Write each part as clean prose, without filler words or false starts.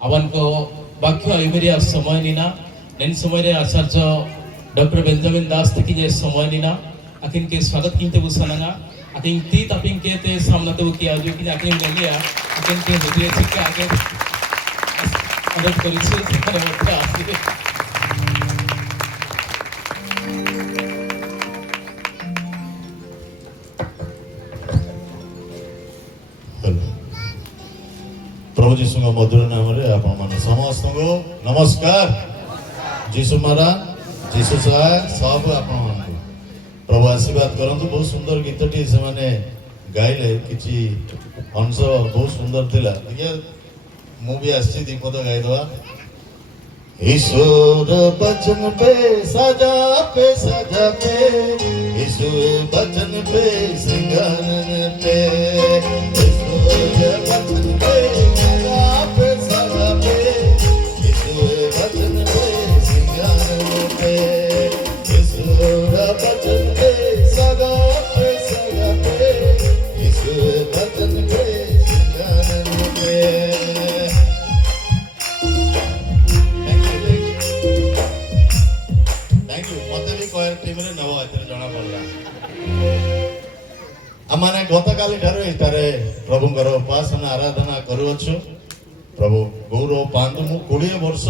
आवन को वाक्य इमेरिया समय निना नेन समय रे आचार्य डॉक्टर बेंजामिन दास तकी जे समय निना आकिन के स्वागत किनते बुसनागा आकिन ती तापिन के ते सामना तो किया जो कि आकिन गलिया आकिन के हृदय से के आगे मदद करी से करे होता आसी प्रभु जीशु मधुर नाम आपण मान समस्त को नमस्कार। जीशु महाराज जीशु सहाय सब आपण मान प्रभु आशीर्वाद करंतु। बहुत सुंदर गीतटी से माने गाइले किछि अंश बहुत सुंदर थिला। देखिए मु भी आसी दीपद गाई दवा। ईश्वर बचन पे सजा पे ईश्वर बचन पे श्रृंगार पे ईश्वर बचन पे आमाने गतकाली ठारे एटारे प्रभुंकर उपासना आराधना करूछु। प्रभु गौरव पांतु मु 20 वर्ष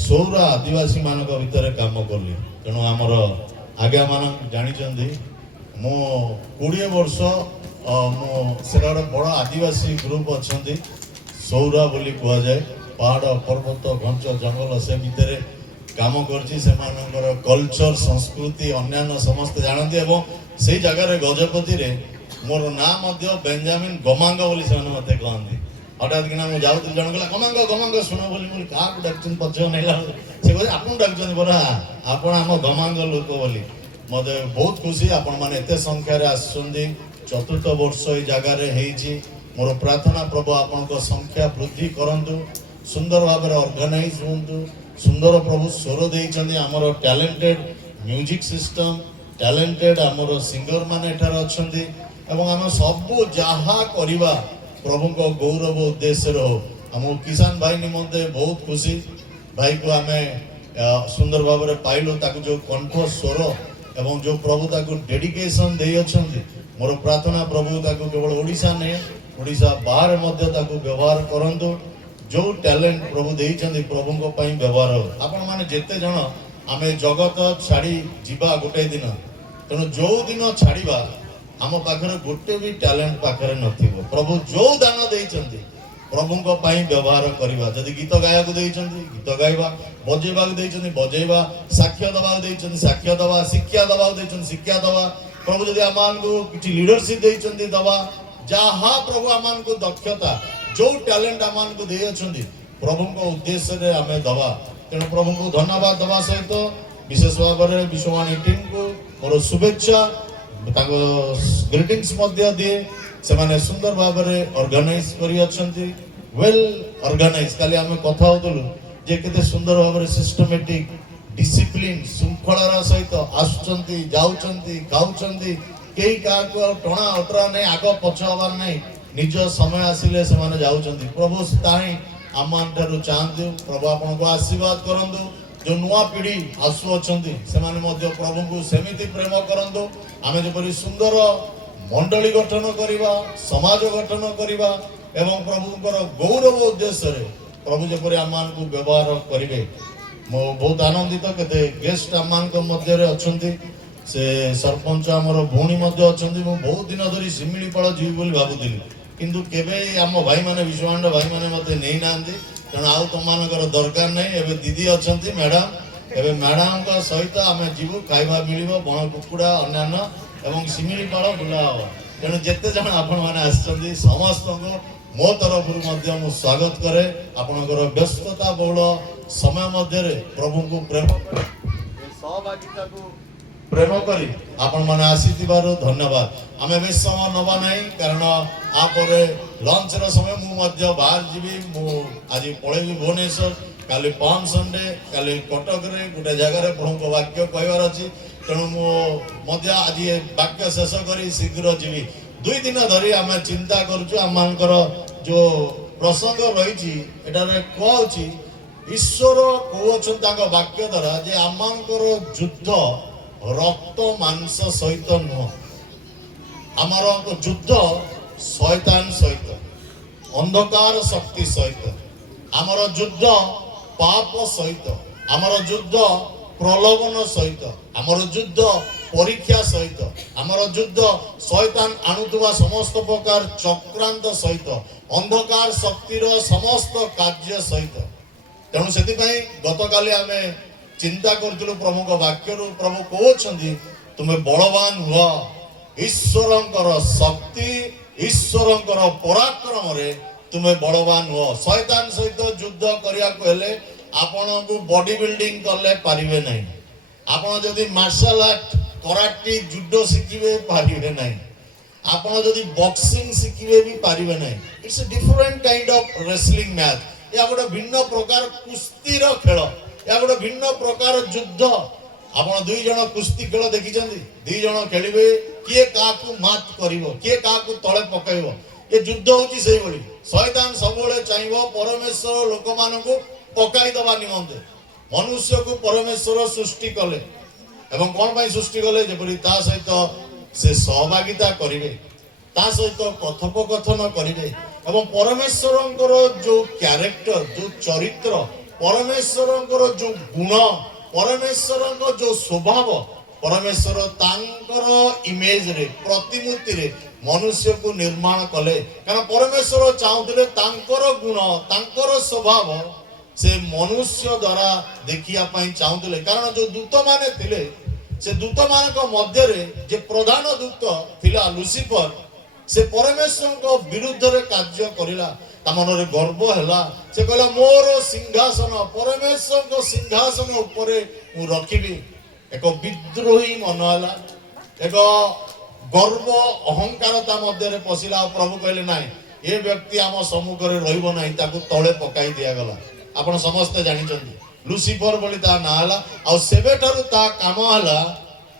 सौरा आदिवासी मानक भितर काम करली तेणु आमर आज्ञा मान जानी मु 20 वर्ष से बड़ आदिवासी ग्रुप अच्छा सौरा बोली कह जाए पहाड़ पर्वत घंच जंगल से भितर काम कर कल्चर संस्कृति अन्य समस्त जानते एवं से जगार गजपति रे मोर नाम बेंजामिन गमांग बोली से मत कहते हठात कि मुझे जाऊँ जन कहला गमांग गमांग शुण बोली क्या डाक पच नहीं से कहे आप डाक परा आपण आम गमांग लोक बोली मत बहुत खुशी आपण मैंने एत संख्यार आसुँच चतुर्थ वर्ष ये जगार मोर प्रार्थना प्रभु आपण संख्या वृद्धि करंतु सुंदर भाव ऑर्गेनाइज हूँ सुंदर प्रभु स्वर देइछन्ती आमर टैलेंटेड म्यूजिक सिस्टम टैलेंटेड आमर सिंगर माने एठार अछन्ती एवं आम सब जहा करिबा प्रभु को गौरव उद्देश्य हो आम किसान भाई निमंते बहुत खुशी भाई को आम सुंदर भाव में पाइलु ताकू जो कंठ स्वर एवं जो प्रभु ताकू डेडिकेशन दे अछन्ती मोर प्रार्थना प्रभु ताकू केवल ओडिशा नहीं ओडिशा बाहर मध्य ताकू व्यवहार करंतु जो टैलेंट प्रभु देइछन्ती प्रभु को पई व्यवहार हो आपण माने जेते जण आमे जगत छाड़ी जीवा गोटे दिन तेणु जो दिन छाड़ीबा आम पाखरे गोटे भी टैलेंट पाखरे नथिबो प्रभु जो दान देइछन्ती प्रभु को पई व्यवहार करबा जदि गीत गाया को देइछन्ती गीत गाइबा बजेबा को देइछन्ती बजेबा साक्ष्य दबा को देइछन्ती साक्ष्य दबा शिक्षा दबा को देइछन्ती शिक्षा दबा प्रभु जदि आमान को किछि लीडरशिप देइछन्ती दबा जहा प्रभु आमान को दक्षता जो टैलेंट आमान को दे अछन्ती प्रभु को उद्देश्य रे आमे दबा तेणु प्रभु को धन्यवाद दबा सहित विशेष भाव में विश्ववाणी टीम को मोर शुभेच्छा ग्रीटिंग्स मध्य दिए से माने सुंदर भाव में ऑर्गेनाइज करी अछन्ती वेल ऑर्गेनाइज काली आमे कथा होतलु जे केते सुंदर भाव में सिस्टमैटिक डिसिप्लिन शृंखलार सहित आसुचन्ती जाउचन्ती खाउचन्ती केही का को टणा अटरा नहीं आग पछ हबार नहीं निज समय आसिले से माने जाउचन्ती प्रभु ताई आमान ठारू चाहंतु प्रभु आपन को आशीर्वाद करंतु जो नुआ पीढ़ी आसु अछन्ती से माने मध्य प्रभु को सेमिति प्रेम करंतु आमे जेपरि सुंदर मंडली गठन करिबा समाज गठन करिबा एवं प्रभुंकर गौरव उद्देश्य रे प्रभु जेपरि आमान को व्यवहार करिवे मो बहुत आनंदित केते गेस्ट आमान को मध्य रे अछन्ती से सरपंच आमर भौणी मध्य अछन्ती मो बहुत दिन धरि सिमिलीपाଳ जीव बोली भाबुथिली किंतु केबे आम भाई माने विश्वांड भाई माने मते नै नांदी तेणु आउ तुम मानकर दरकार नहीं एवं दीदी अच्छा मैडम एवं मैडम का सहित आम जीव खाइबा मिल बण कुकुड़ा अन्य एवं शिमिलीपाଳ बुला हम तेणु जिते जन आपण मैंने समस्त को मो तरफ मु स्वागत करे आपणकर व्यस्तता बहुल समय मध्य प्रभु को प्रेम सहभागिता को प्रेम करी आपण माने आसीथिबारु धन्यवाद आमे बेस समय नबा नहीं कारण आपर लंच रो समय मु मध्य बाहर जीवी मु आज पळेबी भुवनेश्वर काली पाम संडे काली कटक रे गोटे जगह रे प्रभु को वाक्य कहवार अछि तेणु मु मध्य आज वाक्य शेष करी शीघ्र जीवी 2 दिन धरी आमे चिंता करछु आम मानकर जो ପ୍ରସଙ୍ଗ ରହିଛି ଏଠାରେ କୁହାଉଛି ଈଶ୍ୱର କହୁଅଛନ୍ତି ତାଙ୍କ ବାକ୍ୟ ଦ୍ୱାରା ଯେ ଆମଙ୍କର ଯୁଦ୍ଧ ରକ୍ତ ମାଂସ ସହିତ ନୁହଁ, ଆମର ଯୁଦ୍ଧ ଶୟତାନ ସହିତ, ଅନ୍ଧକାର ଶକ୍ତି ସହିତ, ଆମର ଯୁଦ୍ଧ ପାପ ସହିତ, ଆମର ଯୁଦ୍ଧ ପ୍ରଲୋଭନ ସହିତ, ଆମର ଯୁଦ୍ଧ ପରୀକ୍ଷା ସହିତ, ଆମର ଯୁଦ୍ଧ ଶୟତାନ ଆଣୁଥିବା ସମସ୍ତ ପ୍ରକାର ଚକ୍ରାନ୍ତ ସହିତ, ଅନ୍ଧକାର ଶକ୍ତିର ସମସ୍ତ କାର୍ଯ୍ୟ ସହିତ। ତେଣୁ ସେଥିପାଇଁ ଗତକାଲି ଆମେ ଚିନ୍ତା କରୁଥିଲୁ ପ୍ରଭୁଙ୍କ ବାକ୍ୟରୁ ପ୍ରଭୁ କହୁଛନ୍ତି ତୁମେ ବଳବାନ ହୁଅ, ଈଶ୍ୱରଙ୍କର ଶକ୍ତି ଈଶ୍ୱରଙ୍କର ପରାକ୍ରମରେ ତୁମେ ବଳବାନ ହୁଅ। ଶୟତାନ ସହିତ ଯୁଦ୍ଧ କରିବାକୁ ହେଲେ ଆପଣଙ୍କୁ ବଡି ବିଲ୍ଡିଂ କଲେ ପାରିବେ ନାହିଁ, ଆପଣ ଯଦି ମାର୍ଶାଲ ଆର୍ଟ କରାଟି ଜୁଡୋ ଶିଖିବେ ପାରିବେ ନାହିଁ, ଆପଣ ଯଦି ବକ୍ସିଂ ଶିଖିବେ ବି ପାରିବେ ନାହିଁ। It's a different kind of wrestling match. ଏହା ଗୋଟେ ଭିନ୍ନ ପ୍ରକାର କୁସ୍ତିର ଖେଳ, ଏହା ଗୋଟେ ଭିନ୍ନ ପ୍ରକାର ଯୁଦ୍ଧ। ଆପଣ ଦୁଇ ଜଣ କୁସ୍ତି ଖେଳ ଦେଖିଛନ୍ତି? ଦୁଇ ଜଣ ଖେଳିବେ, କିଏ କାହାକୁ ମାତ କରିବ, କିଏ କାହାକୁ ତଳେ ପକାଇବ। ଏ ଯୁଦ୍ଧ ହଉଛି ସେଇଭଳି। ଶୟତାନ ସବୁବେଳେ ଚାହିଁବ ପରମେଶ୍ୱର ଲୋକମାନଙ୍କୁ ପକାଇ ଦେବା ନିମନ୍ତେ। ମନୁଷ୍ୟକୁ ପରମେଶ୍ୱର ସୃଷ୍ଟି କଲେ ଏବଂ କ'ଣ ପାଇଁ ସୃଷ୍ଟି କଲେ? ଯେପରି ତା ସହିତ ସେ ସହଭାଗିତା କରିବେ, ତା ସହିତ କଥୋପକଥନ କରିବେ ଏବଂ ପରମେଶ୍ୱରଙ୍କର ଯୋଉ କ୍ୟାରେକ୍ଟର, ଯୋଉ ଚରିତ୍ର, ପରମେଶ୍ୱରଙ୍କର ଯୋଉ ଗୁଣ, ପରମେଶ୍ୱରଙ୍କ ଯୋଉ ସ୍ୱଭାବ, ପରମେଶ୍ୱର ତାଙ୍କର ଇମେଜରେ, ପ୍ରତିମୂର୍ତ୍ତିରେ ମନୁଷ୍ୟକୁ ନିର୍ମାଣ କଲେ। କାରଣ ପରମେଶ୍ୱର ଚାହୁଁଥିଲେ ତାଙ୍କର ଗୁଣ, ତାଙ୍କର ସ୍ୱଭାବ ସେ ମନୁଷ୍ୟ ଦ୍ୱାରା ଦେଖିବା ପାଇଁ ଚାହୁଁଥିଲେ। କାରଣ ଯୋଉ ଦୂତମାନେ ଥିଲେ, ସେ ଦୂତମାନଙ୍କ ମଧ୍ୟରେ ଯେ ପ୍ରଧାନ ଦୂତ ଥିଲା ଲୁସିଫର, ସେ ପରମେଶ୍ୱରଙ୍କ ବିରୁଦ୍ଧରେ କାର୍ଯ୍ୟ କରିଲା। ତା ମନରେ ଗର୍ବ ହେଲା, ସେ କହିଲା ମୋର ସିଂହାସନ, ପରମେଶ୍ୱରଙ୍କ ସିଂହାସନ ଉପରେ ମୁଁ ରଖିବି। ଏକ ବିଦ୍ରୋହୀ ମନ ହେଲା, ଏକ ଗର୍ବ ଅହଙ୍କାର ତା ମଧ୍ୟରେ ପଶିଲା। ଆଉ ପ୍ରଭୁ କହିଲେ ନାଇଁ, ଏ ବ୍ୟକ୍ତି ଆମ ସମ୍ମୁଖରେ ରହିବ ନାହିଁ, ତାକୁ ତଳେ ପକାଇ ଦିଆଗଲା। ଆପଣ ସମସ୍ତେ ଜାଣିଛନ୍ତି ଲୁସିଫର ବୋଲି ତା ନାଁ ହେଲା। ଆଉ ସେବେଠାରୁ ତା କାମ ହେଲା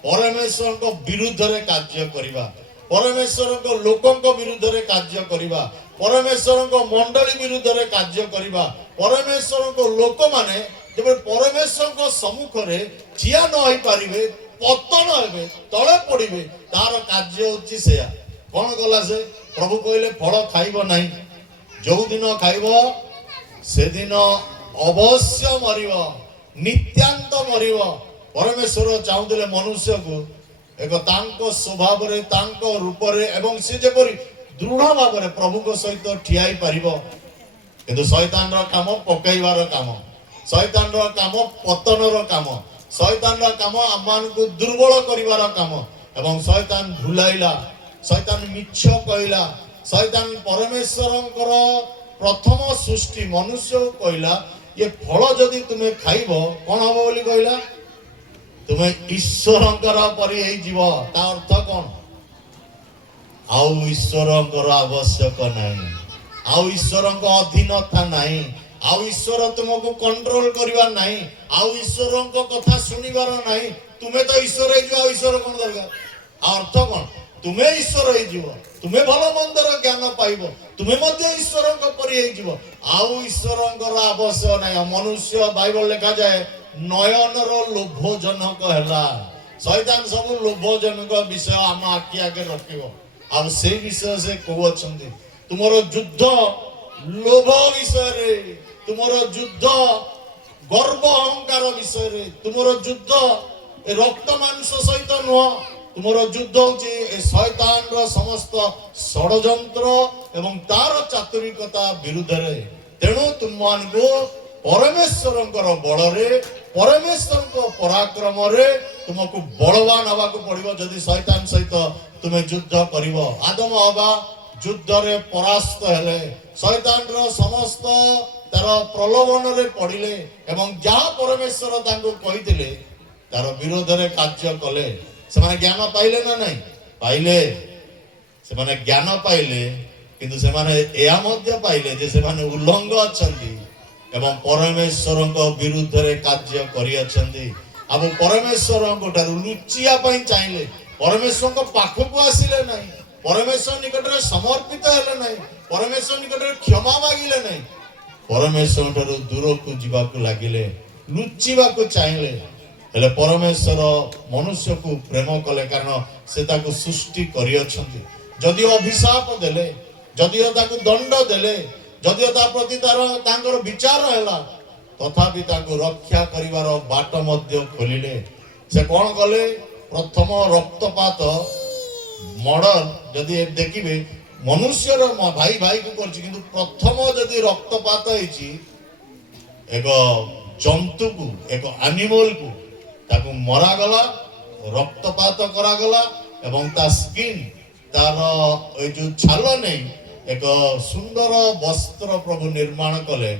ପରମେଶ୍ୱରଙ୍କ ବିରୁଦ୍ଧରେ କାର୍ଯ୍ୟ କରିବା, ପରମେଶ୍ୱରଙ୍କ ଲୋକଙ୍କ ବିରୁଦ୍ଧରେ କାର୍ଯ୍ୟ କରିବା, ପରମେଶ୍ୱରଙ୍କ ମଣ୍ଡଳୀ ବିରୁଦ୍ଧରେ କାର୍ଯ୍ୟ କରିବା। ପରମେଶ୍ୱରଙ୍କ ଲୋକମାନେ ଯେବେ ପରମେଶ୍ୱରଙ୍କ ସମ୍ମୁଖରେ ଠିଆ ନ ହେଇପାରିବେ, ପତନ ହେବେ, ତଳେ ପଡ଼ିବେ, ତାର କାର୍ଯ୍ୟ ହଉଛି ସେୟା। କ'ଣ କଲା ସେ? ପ୍ରଭୁ କହିଲେ ଫଳ ଖାଇବ ନାହିଁ, ଯୋଉଦିନ ଖାଇବ ସେଦିନ ଅବଶ୍ୟ ମରିବ, ନିତ୍ୟାନ୍ତ ମରିବ। ପରମେଶ୍ୱର ଚାହୁଁଥିଲେ ମନୁଷ୍ୟକୁ ଏକ ତାଙ୍କ ସ୍ୱଭାବରେ, ତାଙ୍କ ରୂପରେ ଏବଂ ସେ ଯେପରି ଦୃଢ଼ ଭାବରେ ପ୍ରଭୁଙ୍କ ସହିତ ଠିଆ ହେଇପାରିବ। କିନ୍ତୁ ଶୟତାନର କାମ ପକାଇବାର କାମ, ଶୟତାନର କାମ ପତନର କାମ, ଶୟତାନର କାମ ଆମମାନଙ୍କୁ ଦୁର୍ବଳ କରିବାର କାମ। ଏବଂ ଶୟତାନ ଭୁଲାଇଲା, ଶୟତାନ ମିଛ କହିଲା, ଶୟତାନ ପରମେଶ୍ୱରଙ୍କର ପ୍ରଥମ ସୃଷ୍ଟି ମନୁଷ୍ୟକୁ କହିଲା ଏ ଫଳ ଯଦି ତୁମେ ଖାଇବ କ'ଣ ହବ ବୋଲି କହିଲା? ତୁମେ ଈଶ୍ୱରଙ୍କର ପରି ହେଇଯିବ। ତା ଅର୍ଥ କ'ଣ? ଆଉ ଈଶ୍ୱରଙ୍କର ଆବଶ୍ୟକ ନାହିଁ, ଆଉ ଈଶ୍ୱରଙ୍କ ଅଧୀନତା ନାହିଁ, ଆଉ ଈଶ୍ୱର ତୁମକୁ କଣ୍ଟ୍ରୋଲ କରିବା ନାହିଁ, ଆଉ ଈଶ୍ୱରଙ୍କ କଥା ଶୁଣିବାର ନାହିଁ। ତୁମେ ତ ଈଶ୍ୱର ହେଇଯିବ, ଆଉ ଈଶ୍ୱର କ'ଣ ଦରକାର? ଆଉ ଅର୍ଥ କ'ଣ? ତୁମେ ଈଶ୍ୱର ହେଇଯିବ, ତୁମେ ଭଲ ମନ୍ଦର ଜ୍ଞାନ ପାଇବ, ତୁମେ ମଧ୍ୟ ଈଶ୍ୱରଙ୍କ ପରି ହେଇଯିବ, ଆଉ ଈଶ୍ୱରଙ୍କର ଆବଶ୍ୟକ ନାହିଁ। ଆଉ ମନୁଷ୍ୟ, ବାଇବଲ ଲେଖାଯାଏ, ନୟନର ଲୋଭଜନକ ହେଲା। ଶୟତାନ ସବୁ ଲୋଭଜନକ ବିଷୟ ଆମ ଆଖି ଆଗରେ ରଖିବ। ଆଉ ସେଇ ବିଷୟ ସେ କହୁଅଛନ୍ତି, ତୁମର ଯୁଦ୍ଧ ଲୋଭ ବିଷୟରେ, ତୁମର ଯୁଦ୍ଧ ଗର୍ବ ଅହଙ୍କାର ବିଷୟରେ, ତୁମର ଯୁଦ୍ଧ ଏ ରକ୍ତ ମାଂସ ସହିତ ନୁହଁ, ତୁମର ଯୁଦ୍ଧ ହଉଛି ଏ ଶୟତାନର ସମସ୍ତ ଷଡ଼ଯନ୍ତ୍ର ଏବଂ ତାର ଚାତୁରିକତା ବିରୁଦ୍ଧରେ। ତେଣୁ ତୁମମାନଙ୍କୁ ପରମେଶ୍ୱରଙ୍କର ବଳରେ, ପରମେଶ୍ୱରଙ୍କ ପରାକ୍ରମରେ ତୁମକୁ ବଳବାନ ହେବାକୁ ପଡ଼ିବ ଯଦି ଶୟତାନ ସହିତ ତୁମେ ଯୁଦ୍ଧ କରିବ। ଆଦମ ହବା ଯୁଦ୍ଧରେ ପରାସ୍ତ ହେଲେ, ଶୟତାନର ସମସ୍ତ ତାର ପ୍ରଲୋଭନରେ ପଡ଼ିଲେ ଏବଂ ଯାହା ପରମେଶ୍ୱର ତାଙ୍କୁ କହିଥିଲେ ତାର ବିରୋଧରେ କାର୍ଯ୍ୟ କଲେ। ସେମାନେ ଜ୍ଞାନ ପାଇଲେ ନା ନାହିଁ? ପାଇଲେ। ସେମାନେ ଜ୍ଞାନ ପାଇଲେ, କିନ୍ତୁ ସେମାନେ ଏହା ମଧ୍ୟ ପାଇଲେ ଯେ ସେମାନେ ଉଲ୍ଲଙ୍ଘ ଅଛନ୍ତି ଏବଂ ପରମେଶ୍ୱରଙ୍କ ବିରୁଦ୍ଧରେ କାର୍ଯ୍ୟ କରିଅଛନ୍ତି। ଆଉ ପରମେଶ୍ୱରଙ୍କ ଠାରୁ ଲୁଚିବା ପାଇଁ ଚାହିଁଲେ, ପରମେଶ୍ୱରଙ୍କ ପାଖକୁ ଆସିଲେ ନାହିଁ, ପରମେଶ୍ୱର ନିକଟରେ ସମର୍ପିତ ହେଲେ ନାହିଁ, परमेश्वर निकट क्षमा मागिले नहीं परमेश्वर ठारू दूर को जीवाक लगिले लुचिबाक चाहिए हेले परमेश्वर मनुष्य को प्रेम कले कारण से ताको सृष्टि करियछंती जदि अभिशाप देले जदि ताको दंड देले जदि ता प्रति तार विचार हैला तथापि ताको रक्षा करिवार बाट मध्य खोलिले से कौन कले प्रथम रक्तपात मर्डर जदि देखिबे मनुष्यर भाई भाई को करछि किंतु प्रथम जदि रक्तपात होइछि एक जंतु को एक एनिमल को ताको मरा गला रक्तपात करा गला एवं ता स्किन तार ए जो छाल नहीं एक सुंदर वस्त्र प्रभु निर्माण कले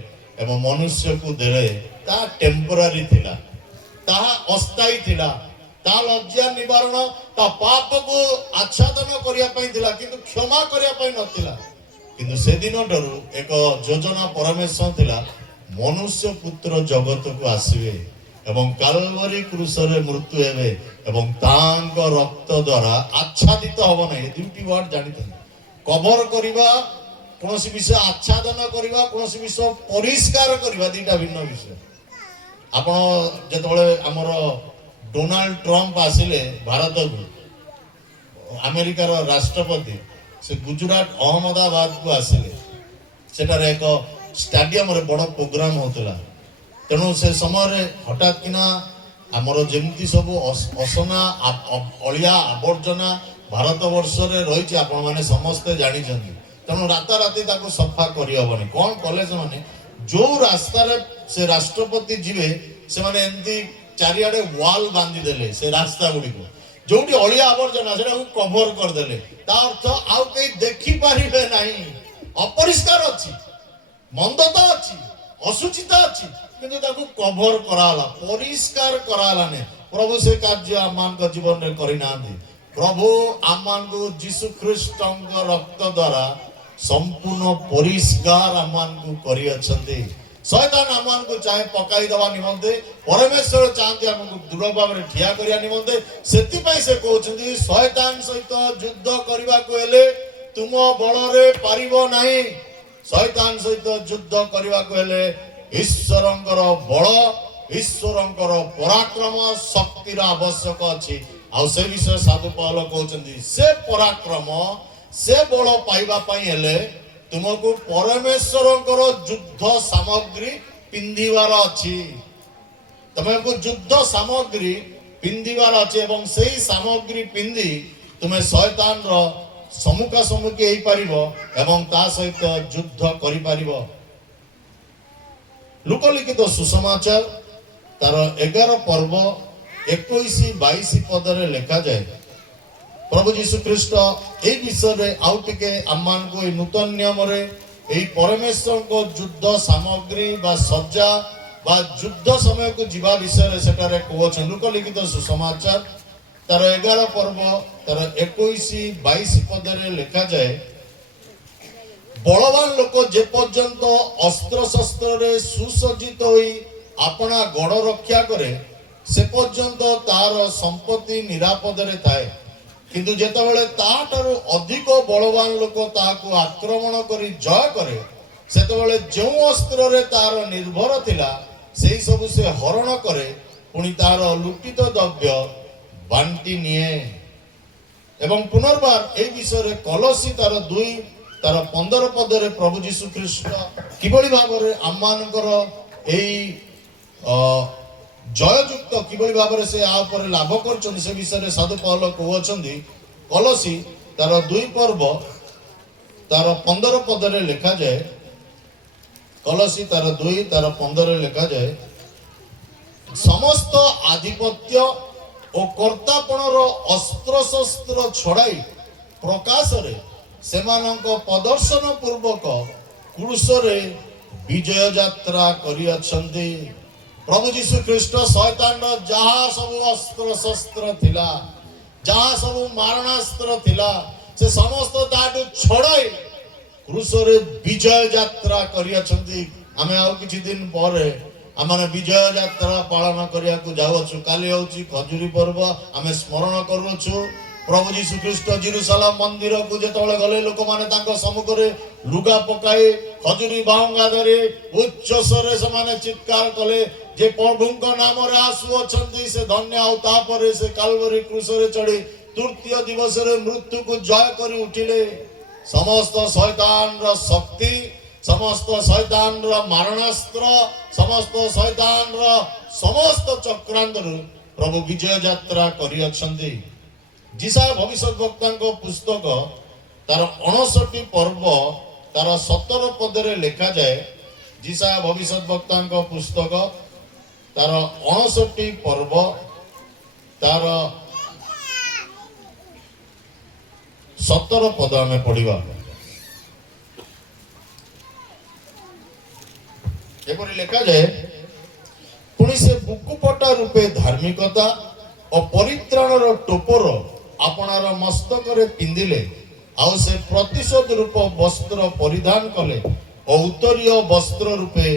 एवं मनुष्य को देले ता टेम्पररी थिला ता अस्थायी थिला ता लज्जा निवारण ता पाप को आच्छादन करिया पई थिला किंतु क्षमा करिया पई नथिला किंतु से दिन डरू एक योजना परमेश्वर थिला मनुष्य पुत्र जगत को आसीबे एवं कालवरी क्रूसरे मृत्यु हेबे एवं तांक रक्त द्वारा आच्छादित हबो नै दुटी वर्ड जानिते कवर करिबा कोनोसी विषय आच्छादन करिबा कोनोसी विषय परिष्कार करिबा दुटा भिन्न विषय आपण जेतबळे हमर डोनाल्ड ट्रम्प आसिले भारत को अमेरिका रो राष्ट्रपति से गुजरात अहमदाबाद को आसिले सेटार एक स्टेडियम रे बड़ प्रोग्राम होतला तेणु से समय हठात किना आमर जमती सब असना अलिया आवर्जना भारत वर्ष रे रही आपण माने समस्ते जानी तेणु राताराति ताको सफा करहबनी कौन कॉलेज माने जो रास्ता रे से राष्ट्रपति जीवे से माने एंती चारियाडे वाल बांधी देले से रास्ता गुडी को जोटी अलिया आवर्जना सेटा को कवर कर देले ता अर्थ आउ कई देखि पारिबे नाही अपरिष्कार अछि मंदता अछि असुचिता अछि किंतु ताको कवर कराला परिष्कार कराला ने प्रभु से कार्य आमान को जीवन रे करि नांदी प्रभु आमान को यीशु ख्रीष्टंक रक्त द्वारा संपूर्ण परिष्कार आमान को करि अछंती शैतान आमान को चाहे पकाई दवा निमंते परमेश्वर चाहते हमको दृढ़ भाव रे ठिया करिया निमंते सेति पई से कहउछंती शैतान सहित युद्ध करबा को हेले तुम बळ रे पारिबो नाही शैतान सहित युद्ध करबा को हेले ईश्वरंकर बळ ईश्वरंकर पराक्रम शक्तिर आवश्यक अछि आ से विषय साधु पौल कहउछंती से पराक्रम से बळ पाइबा पई हेले तुमको परमेश्वरंकर युद्ध सामग्री पिंधिवार अछि तुमको युद्ध सामग्री पिंधिवार अछि एवं सेही सामग्री पिंधि तुमे शैतान रो सम्मुखा सम्मुखी हेई परिबो एवं ता सहित युद्ध करि परिबो लोकलिखित सुसमाचार तार 11 पर्व 21-22 पदरे लिखा जाए प्रभु जीशु ख्रीष्ट ए विषय रे आउ टिके आमान को ए नूतन नियम रे ए परमेश्वर को युद्ध सामग्री बा सज्जा बा युद्ध समय को जीवा विषय रे सेटारे कहउछन लोकलिखित सुसमाचार तार 11 पर्व तार 21-22 पदरे लिखा जाए बलवान लोक जे पर्यंत अस्त्र शस्त्र रे सुसज्जित होई अपना गड़ रक्षा करे से पर्यंत तार संपत्ति निरापद रे थाए किंतु जेतेबेले ताठारु अधिक बलवान लोक ताको आक्रमण करी जय करे सेतेबेले जो अस्त्र रे तार निर्भर थिला सेही सब से हरण करे पुनी तार लुटित द्रव्य बांटी निए एवं पुनर्बार ए विषय रे कलसी तार 2 तार 15 पदरे प्रभु जीशु ख्रीष्ट किबळी भाबरे आमानकर एई जययुक्त किबळी भाबरे से आ ऊपर लाभ करछन से विषय रे साधु पौल कहउछंदी कलसी तार 2 पर्व तार 15 पदरे लिखा जाए कलसी तार 2 तार 15 लिखा जाए समस्त आधिपत्य और कर्तापणर अस्त्र शस्त्र छड़ाई प्रकाश रे सेमानक प्रदर्शन पूर्वक क्रूस रे विजय यात्रा करि अछंती प्रभु जीशु ख्रीष्ट शैतान जहा सब अस्त्र शस्त्र थिला जहा सब मारणास्त्र थिला से समस्त ताटू छड़ाई क्रूस रे विजय यात्रा करि अछंती आमे आउ किछि दिन परे आमे विजय यात्रा पालन करिया को जाउछु काली होछि खजुरी पर्व आमे स्मरण करूछु प्रभु जीशु ख्रीष्ट जेरुसलाम मंदिर को जेतबेले गले लोक माने तांको सम्मुखरे लुगा पकाए खजुरी बाहुंगा धरे उच्च स्वरे से चित्कार कले जे प्रभुଙ୍କ नाम रे आसु अछंती से धन्य आउ तापरे से कालवरी क्रूस रे चढ़ी तृतीय दिवस रे मृत्यु को जय करी उठिले समस्त शैतान रो शक्ति समस्त शैतान रो मारणास्त्र समस्त शैतान रो समस्त चक्रांत प्रभु विजय यात्रा करी अछंती जिसाया भविष्यवक्ता पुस्तक तार 59 पर्व तार 17 पदरे लेखा जाए जिसाया भविष्यवक्ता पुस्तक तार 59 पर्व तार 17 पद आम पढ़ा एपरी लेखा जाए पुणी से बुकुपटा रूपे धार्मिकता और परित्राणर टोपर आपणार मस्तक रे पिंदिले आउ से प्रतिशोध रूप वस्त्र परिधान कले और उत्तरीय वस्त्र रूपे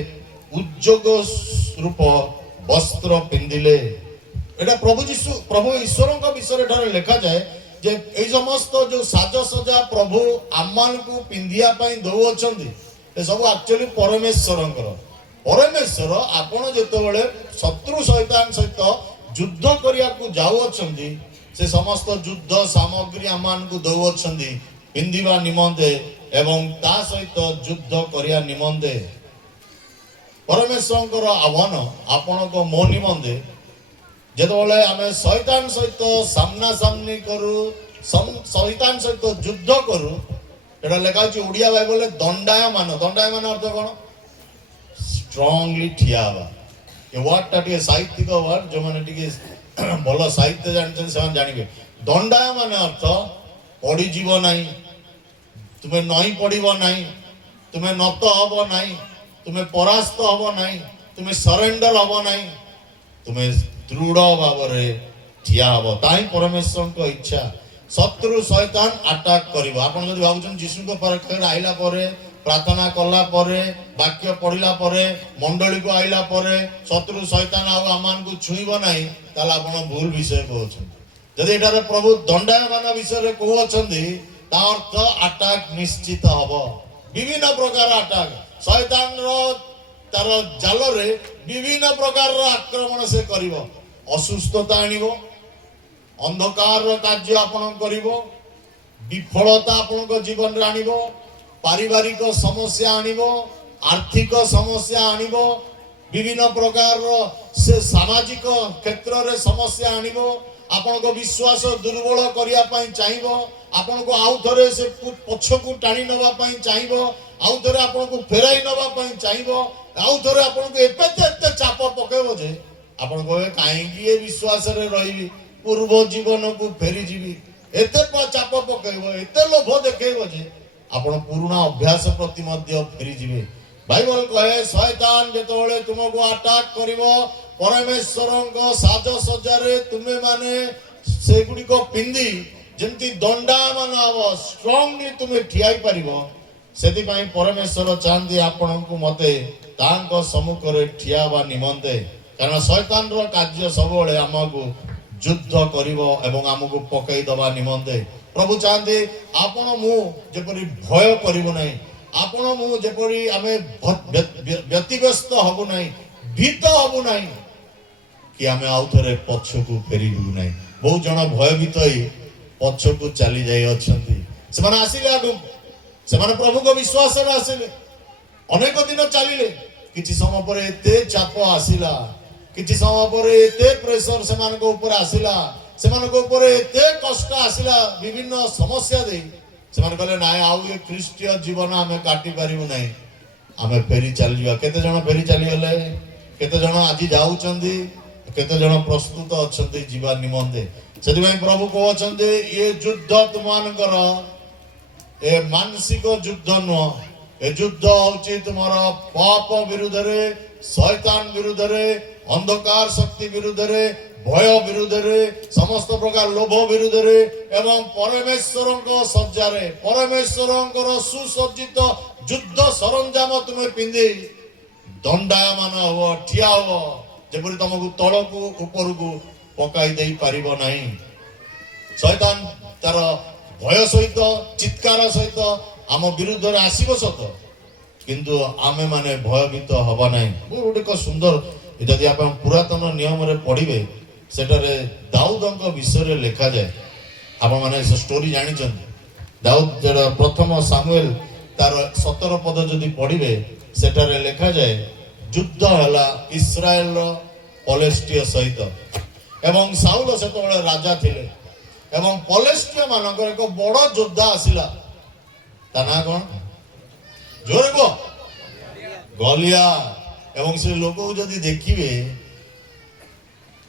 उद्योग रूप वस्त्र पिंदिले एटा प्रभु ईश्वर विषय ठारे लेखा जाए जे ए समस्त जो साजसजा प्रभु आमान को पिंधिया पई दउ अछंती ए सब एक्चुअली परमेश्वर आपण जेतेबेले शत्रु शैतान सहित युद्ध करिया को जाउ अछंती से समस्त युद्ध सामग्री आमान को दउ अछंती पिंधिबा निमंते एवं ता सहित युद्ध करिया निमंते परमेश्वर आह्वान आपण को मो निमंते जेतेबेले आमे शैतान सहित सामना सामनी करू शैतान सहित युद्ध करू एटा लेखा अछि ओडिया बाइबल दंडायमान अर्थ कोन स्ट्रांगली ठियावा ये वर्ड टा टिके साहित्यिक वर्ड जो माने टिके भलो साहित्य जानछन से जानिबे दंडायमान अर्थ पड़ी जीव नाही तुमे नहीं पड़िबो नाही तुमे नत हबो नाही तुमे परास्त हबो नाही तुमे सरेंडर हबो नाही तुमे दृढ़ भाव ठिया हम ताई परमेश्वर को इच्छा शत्रु शैतान अटैक करिवो आपण जदि भाबुछन जीशु को पाखरे आइला परे प्रार्थना कला परे वाक्य पढ़िला परे मंडली को आइला परे शत्रु शैतान आमान को छुईबो नाही ताला आपण भूल विषय कहउछन जदि एटारे प्रभु दंडायमान विषय कहउछन्ती ता अर्थ अटैक निश्चित हबो विभिन्न प्रकार अटैक शैतान रो तार जाल रे विभिन्न प्रकार आक्रमण से करिवो असुस्थता आनिबो अंधकार कार्य आपण करिवो विफलता आपण को जीवन रे आनिबो पारिवारिक समस्या आनिबो आर्थिक समस्या आनिबो विभिन्न प्रकार से सामाजिक क्षेत्र रे समस्या आनिबो आपण को विश्वास दुर्बल करिया पई चाहिबो आपण को आउ थरे से पछकु टाणी नवा पई चाहिबो आउ थरे आपण को फेराई नवा पई चाहिबो आउ थरे आपण को एते चाप पकेबो जे आपण को काहे की ए विश्वास रे रहिबी पूर्व जीवन को फेरी जीवी एते चाप पकेबो एते लोभ देखेबो जे आपण पुराना अभ्यास प्रति मध्य फेरी जीवे बाइबल कहे शैतान जेतबेले तुमको अटैक करिवो परमेश्वरଙ୍କ साज सज्जारे तुमे माने सेगुडी को पिंदी जेंति दंडा मान हबो स्ट्रांगली तुमे ठियाई परिवो सेति पई परमेश्वर चांदी आपण को मते तांको सम्मुख रे ठियाबा निमंते कारण शैतान रो कार्य सबले हमको युद्ध करिवो एवं हमको पकई दबा निमंते प्रभु चाहते आपण मु जेपरी भय करिवो नाही आपण मु जेपरी आमे व्यतिव्यस्त हबु नाही भीत हबु नाही कि आमे आउथरे पछकु फेरिबु नाही बहुत जण भयभीत होई पछकु चली जाई अछंती से माने आसीले आगु से माने प्रभु को विश्वास रे आसीले अनेक दिन चलिले किछि समय पर एते चाप आसीला किछि समय पर एते प्रेशर से मान को ऊपर आसीला से मान को ऊपर एते कष्ट आसीला विभिन्न समस्या दे से मान कहले नाय आउ ये ख्रीष्टीय जीवन हमें काटी परिबु नाही हमें फेरी चल जिवा केते जण फेरी चली गले केते जण आजि जाउचंदी केते जण प्रस्तुत अछंती जीवा निमंते सेति भाई प्रभु को अछंती ये युद्ध तुमानकर ए मानसिक युद्ध न ए युद्ध होची तुम्हारा पाप विरुद्ध रे शैतान विरुद्ध रे अंधकार शक्ति विरुद्ध रे भय विरुद्ध रे समस्त प्रकार लोभ विरुद्ध रे एवं परमेश्वरଙ୍କ सज्जारे परमेश्वरଙ୍କର सुसज्जित युद्ध सरंजाम तुमे पिंदी दंडायमान हो ठिया हो जेपरि तुमको तळकु ऊपर को पकाई देई परिबो नाही शैतान तार भय सहित चित्कार सहित आम विरुद्ध रे आसीबो सत किंतु आमे माने भयभीत हबा नाही। गोटे सुंदर जदि आप पुरातन नियम रे पढ़िबे सेटारे दाऊदଙ୍କ विषय लिखा जाए। आपण माने से स्टोरी जानि छथि दाऊद जेड़ा प्रथम सामुएल तार 17 पद जदि पढ़िबे सेटारे लिखा जाए युद्ध हला इस्राएल पलेस्टिय सहित एवं साउल सेतबेले राजा थिले एवं पलेस्टिय मानकर एक बड़ योद्धा आसिला ता ना कोन जोरे को गलिया एवं से लोक जदि देखिबे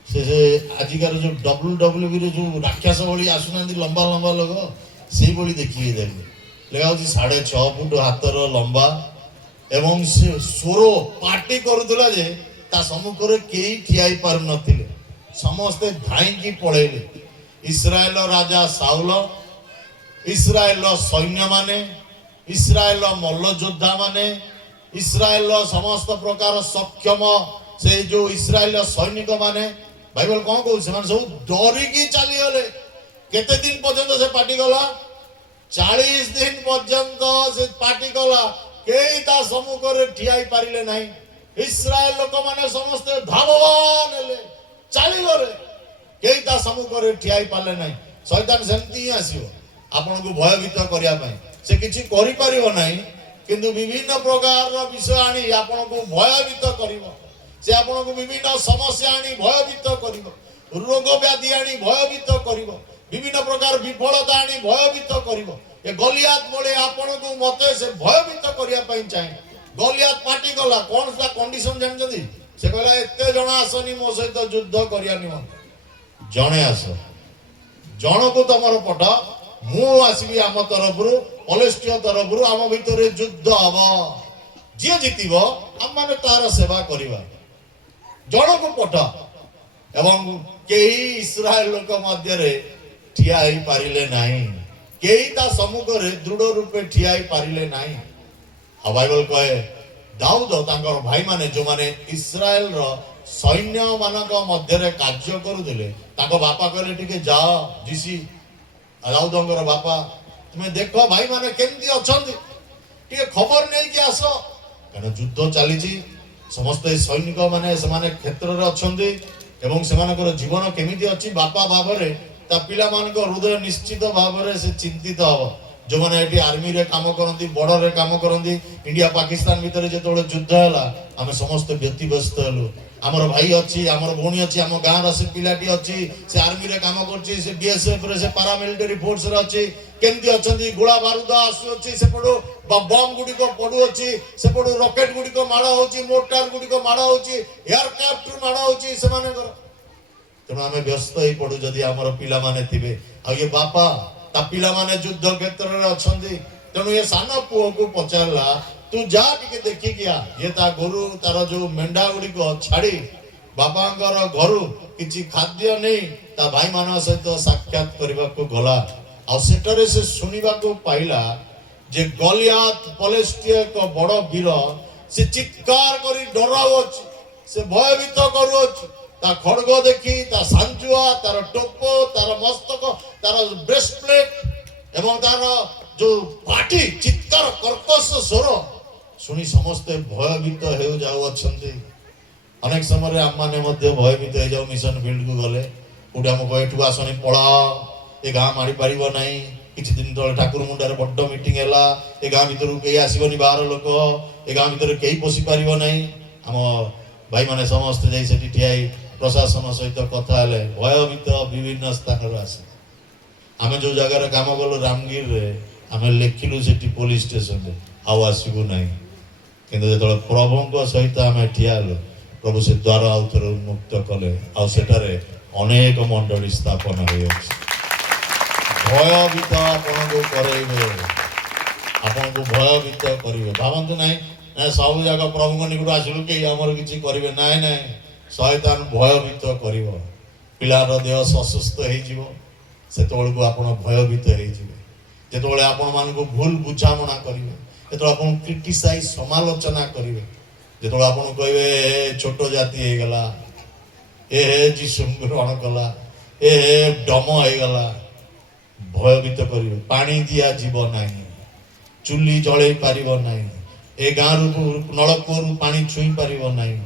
से आजिकार जो WWE रे जो राक्षस भली आसुना लंबा लंबा लोग से भली देखिए देखे लगा 6.5 फुट हाथर लंबा एवं से स्वर पार्टी करुला जे ता सम्मुख रे केही ठियाई पार नथिले समस्ते धाई की पळेले। इस्राएल राजा साउल इस्राएल सैन्य माने इस्राएल मल्ल योद्धा माने इस्राएल समस्त प्रकार सक्षम से जो इस्राएल सैनिक माने बाइबल कौन कहू से सब डरिकी चली गले। केते दिन पर्यंत से पार्टी गला 40 दिन पर्यंत से पार्टी गला केही ता सम्मुख रे ठियाई पारिले नाही। इस्राएल लोक माने समस्त धाववान हेले चली गले केही ता सम्मुख रे ठियाई पारले नाही। शैतान सेमती ही आसीबो आपन को भयभीत करिया पई से किछि करि परिबो नाही किंतु विभिन्न प्रकार विषय आनी आपन को भयभीत करिवो से आपन को विभिन्न समस्या आनी भयभीत करिवो रोग व्याधि आनी भयभीत करिवो विभिन्न प्रकार विफलता आनी भयभीत करिवो। ए गलियात मोले आपन को मते से भयभीत करिया पई चाहे गलियात पार्टी गला कोन सा कंडीशन जान जदी से कहला एते जण आसनी मो सहित युद्ध करिया निमन जणे आस जण को तमरो पट मु आसीबी आम तरफरु पलेस्टिय तरफरु आम भितर युद्ध हबो जे जितिबो हम माने तार सेवा करिबा जण को पट एवं केही इस्राएल लोक मध्य रे ठिया ही पारिले नाही केही ता सम्मुख रे दृढ़ रूपे ठिया ही पारिले नाही। आ बाइबल कहे दाऊद तांकर भाई माने जो माने इस्राएल रो सैन्य मानक मध्य रे कार्य करुदिले ताको बापा कहले टिके जाओ जिसी दाऊदंकर बापा तुमे देखो भाई माने केमती अछंती टिके खबर नै कि आसो कारण युद्ध चलीची समस्त सैनिक माने समाने क्षेत्र रे अछंती एवं सेमानकर जीवन केमिति अछि बापा भाबरे ता पिला मानक हृदय निश्चित भाबरे से चिंतित हबो जो माने एटी आर्मी रे काम करंती बॉर्डर रे काम करंती इंडिया पाकिस्तान भीतर जेतोले युद्ध हला आमे समस्त व्यक्तिग्रस्त हलु हमर भाई अछि हमर भौणी अछि हम गां रा से पिलाटी अछि से आर्मी रे काम करछि से बीएसएफ रे से पैरामिलिटरी फोर्स रे अछि केमती अछंती गोला बारूद आसु अछि से पडो बम गुडी को पडु अछि से पडो रॉकेट गुडी को माडा होछि मोर्टार गुडी को माडा होछि एयरक्राफ्ट माडा होछि से माने कर तेणु आमे व्यस्त ही पडु जदी हमर पिला माने थिबे आ ये बापा ता पिला माने युद्ध क्षेत्र रे अछंती तेणु ये सानो पुओ को पचारला तू जा टिके देखि गया ये ता गुरु तार जो मेंढा गुडी को छाड़ी बाबांकर घरु किछि खाद्य नै ता भाई मान सहित साक्षात करबा को गला आ सेटरे से सुनिबा को पाइला जे गलियात पलेस्टिय को बड़ वीर से चित्कार करी डरावछ से भयभीत करूछ ता खड़ग देखी ता सांजुआ तार टोपो तार मस्तक तार ब्रेस्टप्लेट एवं तार जो पाटी चित्कार कर्कश स्वर सुनी समस्ते भयभीत हो जाऊ अछंती। अनेक समय आम माने मध्य भयभीत हो जाऊ मिशन फील्ड को गले कोठी हम कहे ठु आसनी पळा ए गां मारी पारिबो नाही किछि दिन तळे ठाकुर मुंडार बड्ड मीटिंग हैला ए गां भीतर केही आसीबोनी बाहर लोक ए गां भीतर केही पोसी पारिबो नाही हम भाई माने समस्त जाई सेठी ठियाई प्रशासन सहित कथा हेले भयभीत विभिन्न स्थान रो आसे आमे जो जगह रे काम गलो रामगीर रे आमे लेखिलु सेठी पुलिस स्टेशन रे आउ आसीबो नाही किंतु जेतळे प्रभुଙ୍କ सहित आमे ठियालो प्रभु से द्वार आउथर उन्मुक्त कले आ सेटारे अनेक मंडली स्थापन होय अछि। भयभीत आपन को करैबे आपन को भयभीत करिवे भावंतु नाही ना सब जगह प्रभु निकट आसिलु के हमर किछि करिवे नाही नाही शैतान भयभीत करिवो पिलार देह असुस्थ हे जिवो सेतोळ को आपन भयभीत हे जिवे जेतोळे आपन मान को भूल बुझामणा करिवे जेतोळे आपन क्रिटिसाइज समालोचना करिवे जेतोळे आपन कहबे छोटो जाति हे गला ए जीसु ग्रहण कला ए डम हे गला ଭୟଭୀତ କରିବେ। ପାଣି ଦିଆଯିବ ନାହିଁ, ଚୁଲି ଜଳେଇ ପାରିବ ନାହିଁ, ଏ ଗାଁରୁ ନଳକୂଅରୁ ପାଣି ଛୁଇଁ ପାରିବ ନାହିଁ,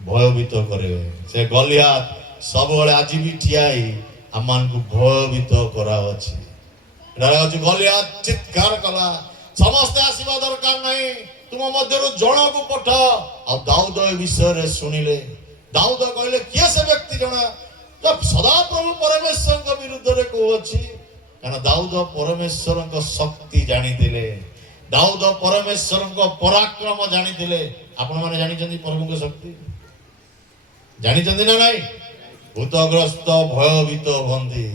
ଭୟଭୀତ କରିବେ। ସେ ଗଲିଆତ ସବୁବେଳେ ଆଜି ବି ଠିଆ ହେଇ ଆମମାନଙ୍କୁ ଭୟଭୀତ କରାଅଛି। ଏଠାରେ ଅଛି ଗଲିଆତ ଚିତ୍କାର କଲା, ସମସ୍ତେ ଆସିବା ଦରକାର ନାହିଁ, ତୁମ ମଧ୍ୟରୁ ଜଣକୁ ପଠ। ଆଉ ଦାଉଦ ଏ ବିଷୟରେ ଶୁଣିଲେ। ଦାଉଦ କହିଲେ କିଏ ସେ ବ୍ୟକ୍ତି ଜଣା ସଦାପ୍ରଭୁ ପରମେଶ୍ୱରଙ୍କ ବିରୁଦ୍ଧରେ କହୁଅଛି। କାରଣ ଦାଉଦ ପରମେଶ୍ୱରଙ୍କ ଶକ୍ତି ଜାଣିଥିଲେ, ଦାଉଦ ପରମେଶ୍ୱରଙ୍କ ପରାକ୍ରମ ଜାଣିଥିଲେ। ଆପଣମାନେ ଜାଣିଛନ୍ତି ପ୍ରଭୁଙ୍କ ଶକ୍ତି? ଜାଣିଛନ୍ତି ନା ନାଇଁ? ଭୂତଗ୍ରସ୍ତ ଭୟଭୀତ ହୁଅନ୍ତି।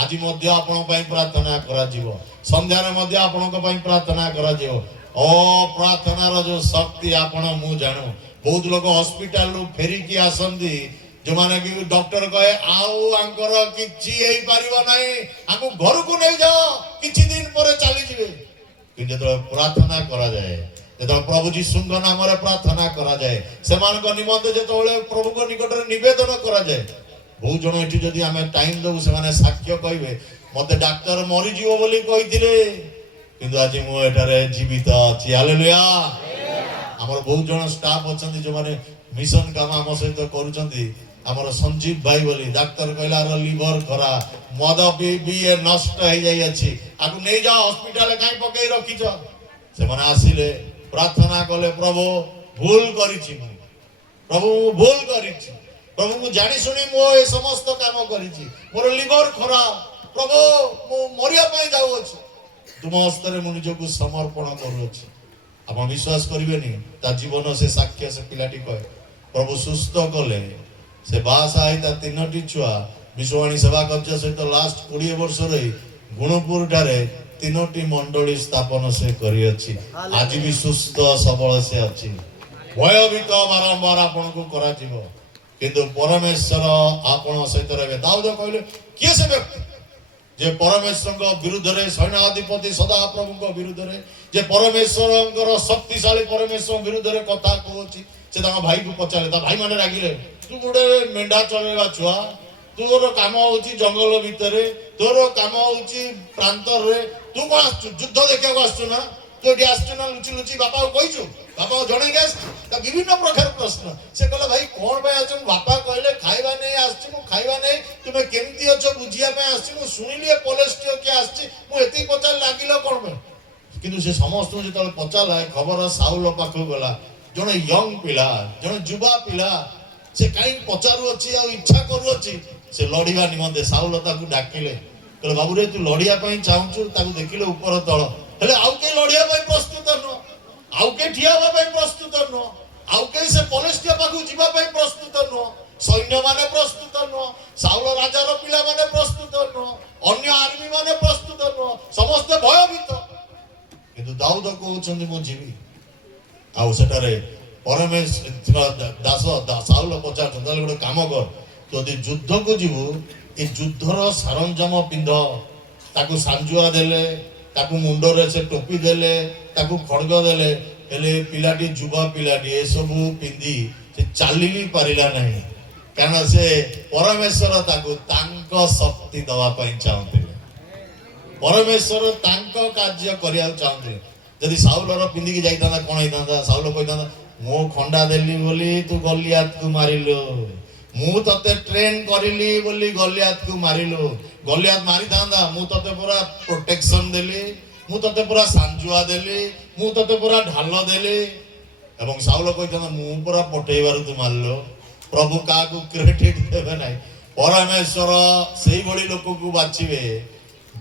ଆଜି ମଧ୍ୟ ଆପଣଙ୍କ ପାଇଁ ପ୍ରାର୍ଥନା କରାଯିବ, ସନ୍ଧ୍ୟାରେ ମଧ୍ୟ ଆପଣଙ୍କ ପାଇଁ ପ୍ରାର୍ଥନା କରାଯିବ। ପ୍ରାର୍ଥନାର ଯୋଉ ଶକ୍ତି ଆପଣ ମୁଁ ଜାଣୁ। ବହୁତ ଲୋକ ହସ୍ପିଟାଲରୁ ଫେରିକି ଆସନ୍ତି, ଯୋଉମାନେ କି ଡକ୍ଟର କହେ ଆଉ ଆଙ୍କର କିଛି ହେଇପାରିବ ନାହିଁ, ଆମକୁ ଘରକୁ ନେଇଯାଅ, କିଛି ଦିନ ପରେ ଚାଲିଯିବେ। କିନ୍ତୁ ଯେତେବେଳେ ପ୍ରାର୍ଥନା କରାଯାଏ, ଯେତେବେଳେ ପ୍ରଭୁ ଯୀଶୁଙ୍କ ନାମରେ ପ୍ରାର୍ଥନା କରାଯାଏ, ସେମାନଙ୍କ ନିମନ୍ତେ ଯେତେବେଳେ ପ୍ରଭୁଙ୍କ ନିକଟରେ ନିବେଦନ କରାଯାଏ, ବହୁତ ଜଣ ଏଠି ଯଦି ଆମେ ଟାଇମ ଦବୁ ସେମାନେ ସାକ୍ଷ୍ୟ କହିବେ ମତେ ଡାକ୍ତର ମରିଯିବ ବୋଲି କହିଥିଲେ, କିନ୍ତୁ ଆଜି ମୁଁ ଏଠାରେ ଜୀବିତ ଅଛି। ହାଲେଲୁୟା। ଆମର ବହୁତ ଜଣ ଷ୍ଟାଫ ଅଛନ୍ତି ଯୋଉମାନେ ମିଶନ କାମ ଆମ ସହିତ କରୁଛନ୍ତି। ଆମର ସଞ୍ଜୀବ ଭାଇ ବୋଲି, ଡାକ୍ତର କହିଲା ଆର ଲିଭର ଖରାପ, ମଦ ପିଇ ନଷ୍ଟ ହେଇଯାଇଅଛି, ଆକୁ ନେଇଯାଅ ହସ୍ପିଟାଲରେ କାହିଁ ପକେଇ ରଖିଛ। ସେମାନେ ଆସିଲେ, ପ୍ରାର୍ଥନା କଲେ, ପ୍ରଭୁ ଭୁଲ କରିଛି, ମୁଁ ପ୍ରଭୁ ଭୁଲ କରିଛି, ପ୍ରଭୁ ମୁଁ ଜାଣି ଶୁଣି ମୁଁ ଏ ସମସ୍ତ କାମ କରିଛି, ମୋର ଲିଭର ଖରାପ, ପ୍ରଭୁ ମୁଁ ମରିବା ପାଇଁ ଯାଉଅଛି, ତୁମ ହସ୍ତରେ ମୁଁ ନିଜକୁ ସମର୍ପଣ କରୁଅଛି। ଆପଣ ବିଶ୍ୱାସ କରିବେନି, ତା ଜୀବନ ସେ ସାକ୍ଷ୍ୟ ସେ ପିଲାଟି କହେ। ପ୍ରଭୁ ସୁସ୍ଥ କଲେ, ସେ ବାହାସାହା ହେଇ ତା 3ଟି ଛୁଆ ବିଶ୍ୱବାଣୀ ସେବା କାର୍ଯ୍ୟ ସହିତ ଲାଷ୍ଟ 20 ବର୍ଷରେ ଗୁଣପୁର ଠାରେ 3ଟି ମଣ୍ଡଳୀ ସ୍ଥାପନ ସେ କରିଅଛି। ଆଜି ବି ସୁସ୍ଥ ସବଳ ସେ ଅଛି। ଭୟଭୀତ ବାରମ୍ବାର ଆପଣଙ୍କୁ କରାଯିବ, କିନ୍ତୁ ପରମେଶ୍ୱର ଆପଣ ସହିତ ରହିବେ। ଦାଉଦ କହିଲେ କିଏ ସେ ବ୍ୟକ୍ତି ଯେ ପରମେଶ୍ୱରଙ୍କ ବିରୁଦ୍ଧରେ, ସୈନ୍ୟାଧିପତି ସଦାପ୍ରଭୁଙ୍କ ବିରୁଦ୍ଧରେ, ଯେ ପରମେଶ୍ୱରଙ୍କର ଶକ୍ତିଶାଳୀ ପରମେଶ୍ୱର ବିରୁଦ୍ଧରେ କଥା କହୁଛି। ସେ ତାଙ୍କ ଭାଇକୁ ପଚାରିଲେ, ତା ଭାଇ ମାନେ ରାଗିଲେ, ତୁ ଗୋଟେ ମେଣ୍ଢା ଚଳେଇବା ଛୁଆ, ତୋର କାମ ହଉଛି ଜଙ୍ଗଲ ଭିତରେ, ତୋର କାମ ହଉଛି ପ୍ରାନ୍ତରରେ, ତୁ କଣ ଆସୁଛୁ ଯୁଦ୍ଧ ଦେଖିବାକୁ ଆସୁଛୁ ନା, ତୁ ଏଠି ଆସୁଛୁ ନା ଲୁଚି ଲୁଚି, ବାପାକୁ କହିଛୁ, ବାପାକୁ ଜଣେଇକି ଆସିଛୁ। ତା ବିଭିନ୍ନ ପ୍ରକାର ପ୍ରଶ୍ନ। ସେ କହିଲା ଭାଇ କଣ ପାଇଁ ଆସିଛୁ? ବାପା କହିଲେ ଖାଇବା ନେଇ ଆସିଛି, ମୁଁ ଖାଇବା ନେଇ, ତୁମେ କେମିତି ଅଛ ବୁଝିବା ପାଇଁ ଆସିଛି, ମୁଁ ଶୁଣିଲି ଏ ପୋଲିସ କିଏ ଆସିଛି, ମୁଁ ଏତିକି ପଚାରି ଲାଗିଲ କଣ ପାଇଁ? କିନ୍ତୁ ସେ ସମସ୍ତଙ୍କୁ ଯେତେବେଳେ ପଚାରିଲା, ଖବର ସାଉଲ ପାଖକୁ ଗଲା। ଜଣେ ୟଙ୍ଗ ପିଲା, ଜଣେ ଯୁବା ପିଲା, ସେ କାହିଁକି ପଚାରୁଅଛି ଆଉ ଇଚ୍ଛା କରୁଅଛି ସେ ଲଢିବା ନିମନ୍ତେ। ସାଉଲ ତାକୁ ଡାକିଲେ, କହିଲେ ବାବୁରେ ତୁ ଲଢିବା ପାଇଁ ଚାହୁଁଛୁ? ତାକୁ ଦେଖିଲେ ଉପର ତଳ, ହେଲେ ଆଉ କେହି ଲଢିବା ପାଇଁ ପ୍ରସ୍ତୁତ ନୁହଁ, ଆଉ କେହି ଠିଆ ହେବା ପାଇଁ ପ୍ରସ୍ତୁତ ନୁହଁ, ଆଉ କେହି ସେ ପୋଲିସ ପାଖକୁ ଯିବା ପାଇଁ ପ୍ରସ୍ତୁତ ନୁହଁ, ସୈନ୍ୟ ମାନେ ପ୍ରସ୍ତୁତ ନୁହଁ, ସାଉଲ ରାଜାର ପିଲାମାନେ ପ୍ରସ୍ତୁତ ନୁହଁ, ଅନ୍ୟ ଆର୍ମି ମାନେ ପ୍ରସ୍ତୁତ ନୁହଁ, ସମସ୍ତେ ଭୟଭୀତ। କିନ୍ତୁ ଦାଉଦ କହୁଛନ୍ତି ମୁଁ ଯିବି। ଆଉ ସେଠାରେ ପରମେଶ୍ୱର ଦାସ ସାଉଲ ପଚାରୁଛନ୍ତି, ତାହେଲେ ଗୋଟେ କାମ କର, ଯଦି ଯୁଦ୍ଧକୁ ଯିବୁ ଏ ଯୁଦ୍ଧର ସରଞ୍ଜାମ ପିନ୍ଧ। ତାକୁ ସାଞ୍ଜୁଆ ଦେଲେ, ତାକୁ ମୁଣ୍ଡରେ ସେ ଟୋପି ଦେଲେ, ତାକୁ ଖଡଗ ଦେଲେ, ହେଲେ ପିଲାଟି ଯୁବା ପିଲାଟି ଏସବୁ ପିନ୍ଧି ସେ ଚାଲି ବି ପାରିଲା ନାହିଁ। କାରଣ ସେ ପରମେଶ୍ୱର ତାକୁ ତାଙ୍କ ଶକ୍ତି ଦବା ପାଇଁ ଚାହୁଁଥିଲେ, ପରମେଶ୍ୱର ତାଙ୍କ କାର୍ଯ୍ୟ କରିବାକୁ ଚାହୁଁଥିଲେ। ଯଦି ସାଉଲର ପିନ୍ଧିକି ଯାଇଥାନ୍ତା କଣ ହେଇଥାନ୍ତା? ସାଉଲ କହିଥାନ୍ତା ମୁଁ ଖଣ୍ଡା ଦେଲି ବୋଲି ତୁ ଗଲିଆତକୁ ମାରିଲୁ, ମୁଁ ତତେ ଟ୍ରେନ କରିଲି ବୋଲି ଗଲିଆତକୁ ମାରିଲୁ। ଗଲିଆତ ମାରିଥାନ୍ତା, ମୁଁ ତତେ ପୁରା ପ୍ରୋଟେକ୍ସନ ଦେଲି, ମୁଁ ତତେ ପୁରା ସାଞ୍ଜୁଆ ଦେଲି, ମୁଁ ତତେ ପୁରା ଢାଲ ଦେଲି। ଏବଂ ସାଉଲ କହିଥାନ୍ତା ମୁଁ ପୁରା ପଠେଇବାରୁ ତୁ ମାରିଲୁ। ପ୍ରଭୁ କାହାକୁ କ୍ରେଡିଟ ଦେବେ ନାହିଁ। ପରମେଶ୍ୱର ସେଇଭଳି ଲୋକକୁ ବାଛିବେ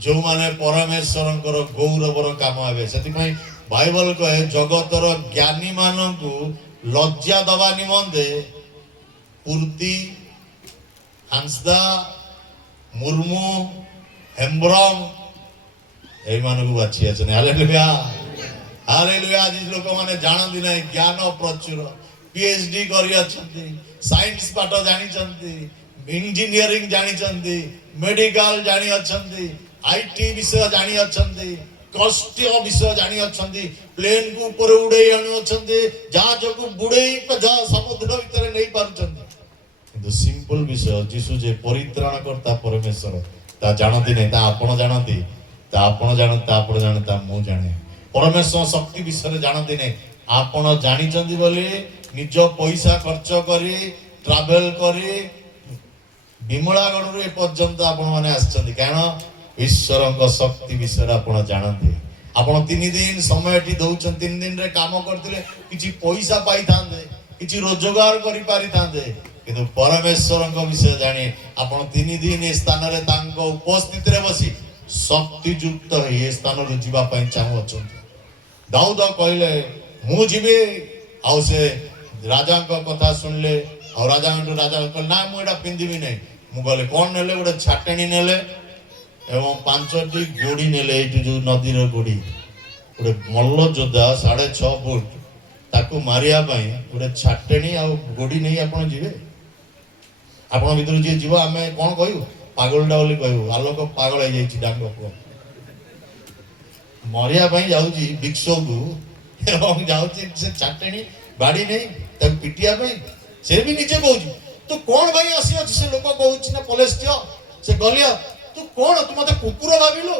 ଯୋଉମାନେ ପରମେଶ୍ୱରଙ୍କର ଗୌରବର କାମ ହେବେ। ସେଥିପାଇଁ ବାଇବଲ କହେ ଜଗତର ଜ୍ଞାନୀ ମାନଙ୍କୁ ଲଜ୍ଜା ଦବା ନିମନ୍ତେ ପୂର୍ତ୍ତି, ହାଂସଦା, ମୁର୍ମୁ, ହେମ୍ବ୍ରମ ଏଇମାନଙ୍କୁ ବାଛି ଅଛନ୍ତି। Hallelujah, hallelujah. ଆଜି ଲୋକମାନେ ଜାଣନ୍ତି ନାହିଁ ଜ୍ଞାନ ପ୍ରଚୁର, PhD କରି ଅଛନ୍ତି, ସାଇନ୍ସ ପାଠ ଜାଣିଛନ୍ତି, ଇଞ୍ଜିନିୟରିଂ ଜାଣିଛନ୍ତି, ମେଡିକାଲ ଜାଣି ଅଛନ୍ତି, IT ବିଷୟ ଜାଣି ଅଛନ୍ତି, କଷ୍ଟ ବିଷୟ ଜାଣି ଅଛନ୍ତି, ପ୍ଲେନ କୁ ଉପରେ ଉଡେଇ ଆଣୁ ଅଛନ୍ତି, ଜାହାଜକୁ ବୁଡେଇ ସମୁଦ୍ର ଭିତରେ ନେଇ ପାରୁଛନ୍ତି। କିନ୍ତୁ ସିମ୍ପଲ ବିଷୟ ଯୀଶୁ ଯେ ପରିତ୍ରାଣ କର୍ତ୍ତା ପରମେଶ୍ୱର ତା ଜାଣନ୍ତି ନାହିଁ, ତା ଆପଣ ଜାଣନ୍ତି, ତା ଆପଣ ଜାଣନ୍ତି, ତା ଆପଣ ଜାଣନ୍ତି, ତା ମୁଁ ଜାଣେ। ପରମେଶ୍ୱର ଶକ୍ତି ବିଷୟରେ ଜାଣନ୍ତି ନାହିଁ, ଆପଣ ଜାଣିଛନ୍ତି ବୋଲି ନିଜ ପଇସା ଖର୍ଚ୍ଚ କରି ଟ୍ରାଭେଲ କରି ବିମଳାଗଡ଼ରୁ ଏପର୍ଯ୍ୟନ୍ତ ଆପଣମାନେ ଆସିଛନ୍ତି, କାରଣ ଈଶ୍ୱରଙ୍କ ଶକ୍ତି ବିଷୟରେ ଆପଣ ଜାଣନ୍ତି। ଆପଣ 3 ଦିନ ସମୟ ଏଠି ଦଉଛନ୍ତି, 3 ଦିନରେ କାମ କରିଥିଲେ କିଛି ପଇସା ପାଇଥାନ୍ତେ, କିଛି ରୋଜଗାର କରିପାରିଥାନ୍ତେ, କିନ୍ତୁ ପରମେଶ୍ୱରଙ୍କ ବିଷୟ ଜାଣି ଆପଣ 3 ଦିନ ଏ ସ୍ଥାନରେ ତାଙ୍କ ଉପସ୍ଥିତିରେ ବସି ଶକ୍ତିଯୁକ୍ତ ହେଇ ଏ ସ୍ଥାନରୁ ଯିବା ପାଇଁ ଚାହୁଁଅଛନ୍ତି। ଦାଉଦ କହିଲେ ମୁଁ ଯିବି, ଆଉ ସେ ରାଜାଙ୍କ କଥା ଶୁଣିଲେ, ଆଉ ରାଜାଙ୍କଠୁ ରାଜା କହିଲେ ନା ମୁଁ ଏଇଟା ପିନ୍ଧିବି ନାହିଁ। ମୁଁ କହିଲେ କ'ଣ ନେଲେ? ଗୋଟେ ଛାଟେଣୀ ନେଲେ ଏବଂ 5ଟି ଗୋଡ଼ି ନେଲେ, ଏଇଠି ଯୋଉ ନଦୀର ଗୋଡ଼ି, ଗୋଟେ ମଲ୍ଲ ଯୋଦ୍ଧା 6.5 ଫୁଟ ତାକୁ ମାରିବା ପାଇଁ ଗୋଟେ ଛାଟେଣୀ ଆଉ ଗୋଡ଼ି ନେଇ ଆପଣ ଯିବେ? ଆପଣ ଭିତରୁ ଯିଏ ଯିବ ଆମେ କ'ଣ କହିବୁ? ପାଗଳଟା ବୋଲି କହିବୁ। ଆଲୋକ ପାଗଳ ହେଇଯାଇଛି, ଡାଙ୍ଗ ପୁଅ ମରିବା ପାଇଁ ଯାଉଛି ବିକ୍ଷକୁ, ଏବଂ ଯାଉଛି ସେ ଛାଟେଣୀ ବାଡ଼ି ନେଇ ତାକୁ ପିଟିବା ପାଇଁ। ସେ ବି ନିଜେ କହୁଛି ତୁ କ'ଣ ପାଇଁ ଆସିଅଛୁ? ସେ ଲୋକ କହୁଛି ନା ପଲେଷ୍ଟିୟ, ସେ ଗଲିଆ, ତୁ କ'ଣ, ତୁ ମତେ କୁକୁର ଭାବିଲୁ?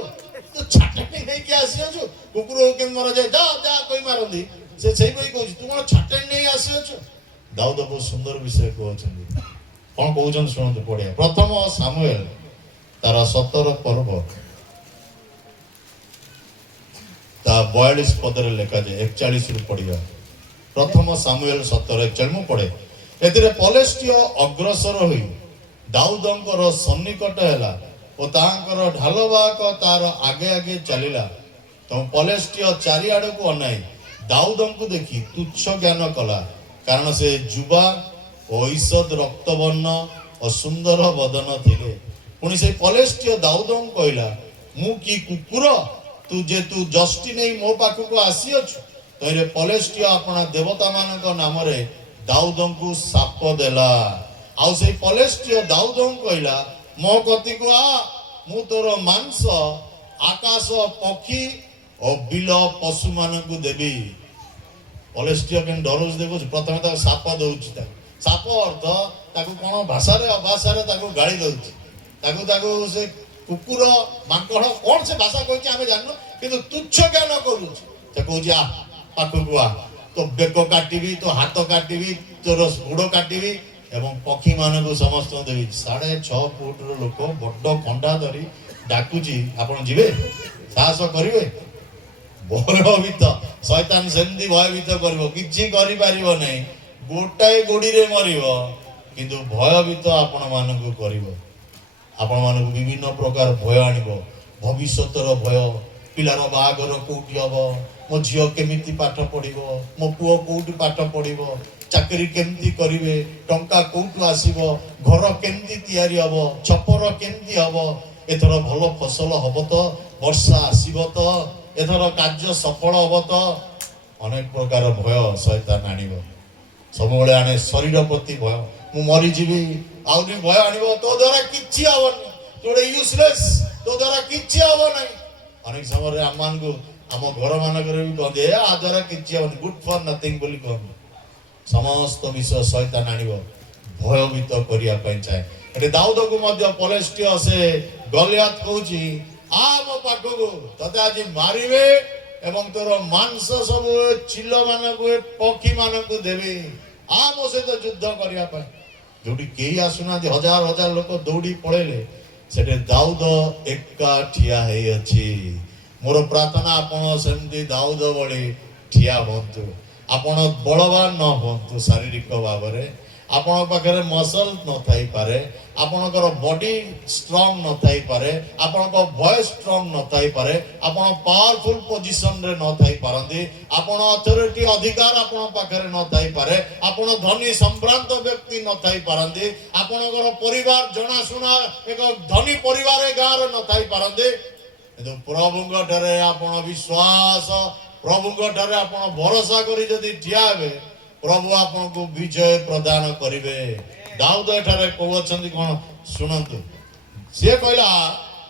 ତୁ ଛାଟେଣୀ ନେଇକି ଆସିଅଛୁ? କୁକୁରକୁ କେମିତି ମରାଯାଏ, ଯା ଯା କହି ମାରନ୍ତି, ସେ ସେଇଭଳି କହୁଛି, ତୁ କ'ଣ ଛାଟେଣୀ ନେଇ ଆସିଅଛୁ? ଦାଉଦ ବହୁତ ସୁନ୍ଦର ବିଷୟ କହୁଛନ୍ତି। କ'ଣ କହୁଛନ୍ତି ଶୁଣନ୍ତୁ, ପଢ଼ିଆ। ପ୍ରଥମ ସାମୁଏଲ ତାର 17 ପର୍ବ ତା 42 ପଦରେ ଲେଖାଯାଏ, 41 ରୁ ପଢିବା। ପ୍ରଥମ ସାମୁଏଲ 17:41 ମୁଁ ପଢେ। ଏଥିରେ ପଲେଷ୍ଟିୟ ଅଗ୍ରସର ହୋଇ ଦାଉଦଙ୍କର ସନ୍ନିକଟ ହେଲା ଓ ତାଙ୍କର ଢାଲବାହକ ତାର ଆଗେ ଆଗେ ଚାଲିଲା। ତ ପଲେଷ୍ଟିୟ ଚାରିଆଡ଼କୁ ଅନାଇ ଦାଉଦଙ୍କୁ ଦେଖି ତୁଚ୍ଛ ଜ୍ଞାନ କଲା, କାରଣ ସେ ଯୁବା ଓ ଈଷଦ ରକ୍ତବର୍ଣ୍ଣ ଓ ସୁନ୍ଦର ବଦନ ଥିଲେ। ପୁଣି ସେ ପଲେଷ୍ଟିୟ ଦାଉଦଙ୍କୁ କହିଲା, ମୁଁ କି କୁକୁର ତୁ ଜଷ୍ଟି ନେଇ ମୋ ପାଖକୁ ଆସିଅଛୁ? ତହିଁରେ ପଲେଷ୍ଟିୟ ଆପଣା ଦେବତା ମାନଙ୍କ ନାମରେ ଦାଉଦଙ୍କୁ ଶାପ ଦେଲା। ଆଉ ସେଇ ପଲେଷ୍ଟିୟ ଦାଉଦଙ୍କୁ କହିଲା, ମୋ କତିକୁ ଆ, ମୁଁ ତୋର ମାଂସ ଆକାଶ ପକ୍ଷୀ ଓ ବିଲ ପଶୁ ମାନଙ୍କୁ ଦେବି। ପଲେଷ୍ଟିୟ କେମିତି ଡରୁଛି ଦେଖୁଛୁ? ପ୍ରଥମେ ତାକୁ ଶାପ ଦଉଛି। ତାକୁ ଶାପ ଅର୍ଥ ତାକୁ କ'ଣ ଭାଷାରେ ଅଭାଷାରେ ତାକୁ ଗାଳି ଦଉଛି, ତାକୁ ସେ କୁକୁର ମାଙ୍କଡ଼ କ'ଣ ସେ ଭାଷା କହିଛି ଆମେ ଜାଣିନୁ, କିନ୍ତୁ ତୁଚ୍ଛ ଜ୍ଞାନ କରୁଛି। ସେ କହୁଛି ଆ ପାଖକୁ ଆ, ତୋ ବେକ କାଟିବି, ତୋ ହାତ କାଟିବି, ତୋର ଗୋଡ଼ କାଟିବି ଏବଂ ପକ୍ଷୀ ମାନଙ୍କୁ ସମସ୍ତଙ୍କୁ ଦେବି। 6.5 ଫୁଟର ଲୋକ ବଡ ଖଣ୍ଡା ଧରି ଡାକୁଛି, ଆପଣ ଯିବେ? ସାହସ କରିବେ? ଭୟଭୀତ ଶୈତାନ ସେମିତି ଭୟଭୀତ କରିବ, କିଛି କରିପାରିବ ନାହିଁ, ଗୋଟାଏ ଗୋଡ଼ିରେ ମରିବ, କିନ୍ତୁ ଭୟଭୀତ ଆପଣ ମାନଙ୍କୁ କରିବ। ଆପଣ ମାନଙ୍କୁ ବିଭିନ୍ନ ପ୍ରକାର ଭୟ ଆଣିବ। ଭବିଷ୍ୟତର ଭୟ, ପିଲାର ବାହାଘର କୋଉଠି ହବ, ମୋ ଝିଅ କେମିତି ପାଠ ପଢିବ, ମୋ ପୁଅ କୋଉଠି ପାଠ ପଢିବ, ଚାକିରି କେମିତି କରିବେ, ଟଙ୍କା କୋଉଠୁ ଆସିବ, ଘର କେମିତି ତିଆରି ହବ, ଛପର କେମିତି ହବ, ଏଥର ଭଲ ଫସଲ ହବ ତ, ବର୍ଷା ଆସିବ ତ, ଏଥର କାର୍ଯ୍ୟ ସଫଳ ହବ ତ। ଅନେକ ପ୍ରକାର ଭୟ ଶୈତାନ ଆଣିବ। ସବୁବେଳେ ଆଣେ ଶରୀର ପ୍ରତି ଭୟ, ମୁଁ ମରିଯିବି, ଆହୁରି ଭୟ ଆଣିବ, ତୋ ଦ୍ୱାରା କିଛି ହବନି, ତୁ ଗୋଟେ ୟୁଜଲେସ୍, ତୋ ଦ୍ୱାରା କିଛି ହବ ନାହିଁ। ଅନେକ ସମୟରେ ଆମମାନଙ୍କୁ ଆମ ଘର ମାନଙ୍କରେ ବି କହନ୍ତି, ଆ ଦ୍ୱାରା କିଛି ହବନି, ଗୁଡ୍ ଫର୍ ନଥିଙ୍ଗ ବୋଲି କହନ୍ତି। ସମସ୍ତ ବିଷୟ ଶୈତାନ ଆଣିବ, ଭୟଭୀତ କରିବା ପାଇଁ ଚାହେଁ। ଏଠି ଦାଉଦକୁ ମଧ୍ୟ ପଲେଷ୍ଟିୟ ସେ ଗଲିଆତ କହୁଛି, ଆ ମୋ ପାଖକୁ, ତତେ ଆଜି ମାରିବେ ଏବଂ ତୋର ମାଂସ ସବୁ ଚିଲ ମାନଙ୍କୁ ପକ୍ଷୀ ମାନଙ୍କୁ ଦେବି, ଆ ମୋ ସହିତ ଯୁଦ୍ଧ କରିବା ପାଇଁ। ଯୋଉଠି କେହି ଆସୁନାହାନ୍ତି, ହଜାର ହଜାର ଲୋକ ଦୌଡ଼ି ପଳେଇଲେ, ସେଠି ଦାଉଦ ଏକା ଠିଆ ହେଇଅଛି। ମୋର ପ୍ରାର୍ଥନା, ଆପଣ ସେମିତି ଦାଉଦ ଭଳି ଠିଆ ହୁଅନ୍ତୁ। ଆପଣ ବଳବାନ ନ ହୁଅନ୍ତୁ ଶାରୀରିକ ଭାବରେ, ଆପଣଙ୍କ ପାଖରେ ମସଲ ନଥାଇପାରେ, ଆପଣଙ୍କର ବଡି ଷ୍ଟ୍ରଙ୍ଗ ନଥାଇପାରେ, ଆପଣଙ୍କ ଭଏସ ଷ୍ଟ୍ରଙ୍ଗ ନଥାଇପାରେ, ଆପଣ ପାୱାରଫୁଲ ପୋଜିସନରେ ନଥାଇପାରନ୍ତି, ଆପଣ ଅଥରିଟି ଅଧିକାର ଆପଣଙ୍କ ପାଖରେ ନଥାଇପାରେ, ଆପଣ ଧନୀ ସମ୍ଭ୍ରାନ୍ତ ବ୍ୟକ୍ତି ନଥାଇପାରନ୍ତି, ଆପଣଙ୍କର ପରିବାର ଜଣାଶୁଣା ଏକ ଧନୀ ପରିବାର ଏ ଗାଁରେ ନଥାଇପାରନ୍ତି, କିନ୍ତୁ ପ୍ରଭୁଙ୍କ ଠାରେ ଆପଣ ବିଶ୍ୱାସ, ପ୍ରଭୁଙ୍କ ଠାରେ ଆପଣ ଭରସା କରି ଯଦି ଠିଆ ହେବେ, ପ୍ରଭୁ ଆପଣଙ୍କୁ ବିଜୟ ପ୍ରଦାନ କରିବେ। ଦାଉଦ ଏଠାରେ କହୁଅଛନ୍ତି କ'ଣ ଶୁଣନ୍ତୁ। ସିଏ କହିଲା,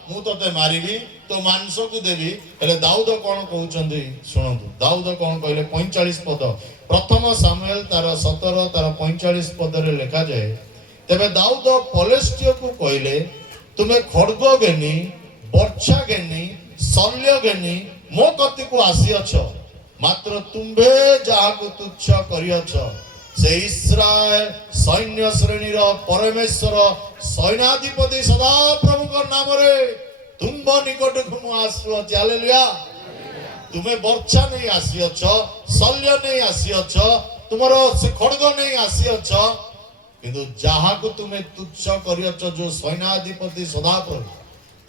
ମୁଁ ତତେ ମାରିବି, ତୋ ମାଂସକୁ ଦେବି। ହେଲେ ଦାଉଦ କ'ଣ କହୁଛନ୍ତି ଶୁଣନ୍ତୁ। ଦାଉଦ କ'ଣ କହିଲେ? 45 ପଦ, ପ୍ରଥମ ସାମୁଏଲ ତାର 17 ତାର 45 ପଦରେ ଲେଖାଯାଏ, ତେବେ ଦାଉଦ ପଲେଷ୍ଟିୟକୁ କହିଲେ, ତୁ तुम्हें खड़ग घेनी ବର୍ଚ୍ଛା ଘେନି ଶଲ୍ୟ ଘେନି ମୋ କତିକୁ ଆସିଅଛ, ମାତ୍ର ତୁମ୍ଭେ ଯାହାକୁ ତୁଚ୍ଛ କରିଅଛ ସେ ଇସ୍ରାଏଲ ସୈନ୍ୟ ଶ୍ରେଣୀର ପରମେଶ୍ୱର ସୈନ୍ୟାଧିପତି ସଦାପ୍ରଭୁଙ୍କ ନାମରେ ତୁମ୍ଭ ନିକଟକୁ ମୁଁ ଆସୁଅଛି। ହାଲେଲୁୟା। ତୁମେ ବର୍ଚ୍ଛା ନେଇ ଆସିଅଛ, ଶଲ୍ୟ ନେଇ ଆସିଅଛ, ତୁମର ସେ ଖଡ୍ଗ ନେଇ ଆସିଅଛ, କିନ୍ତୁ ଯାହାକୁ ତୁମେ ତୁଚ୍ଛ କରିଅଛ ଯୋଉ ସୈନ୍ୟାଧିପତି ସଦାପ୍ରଭୁ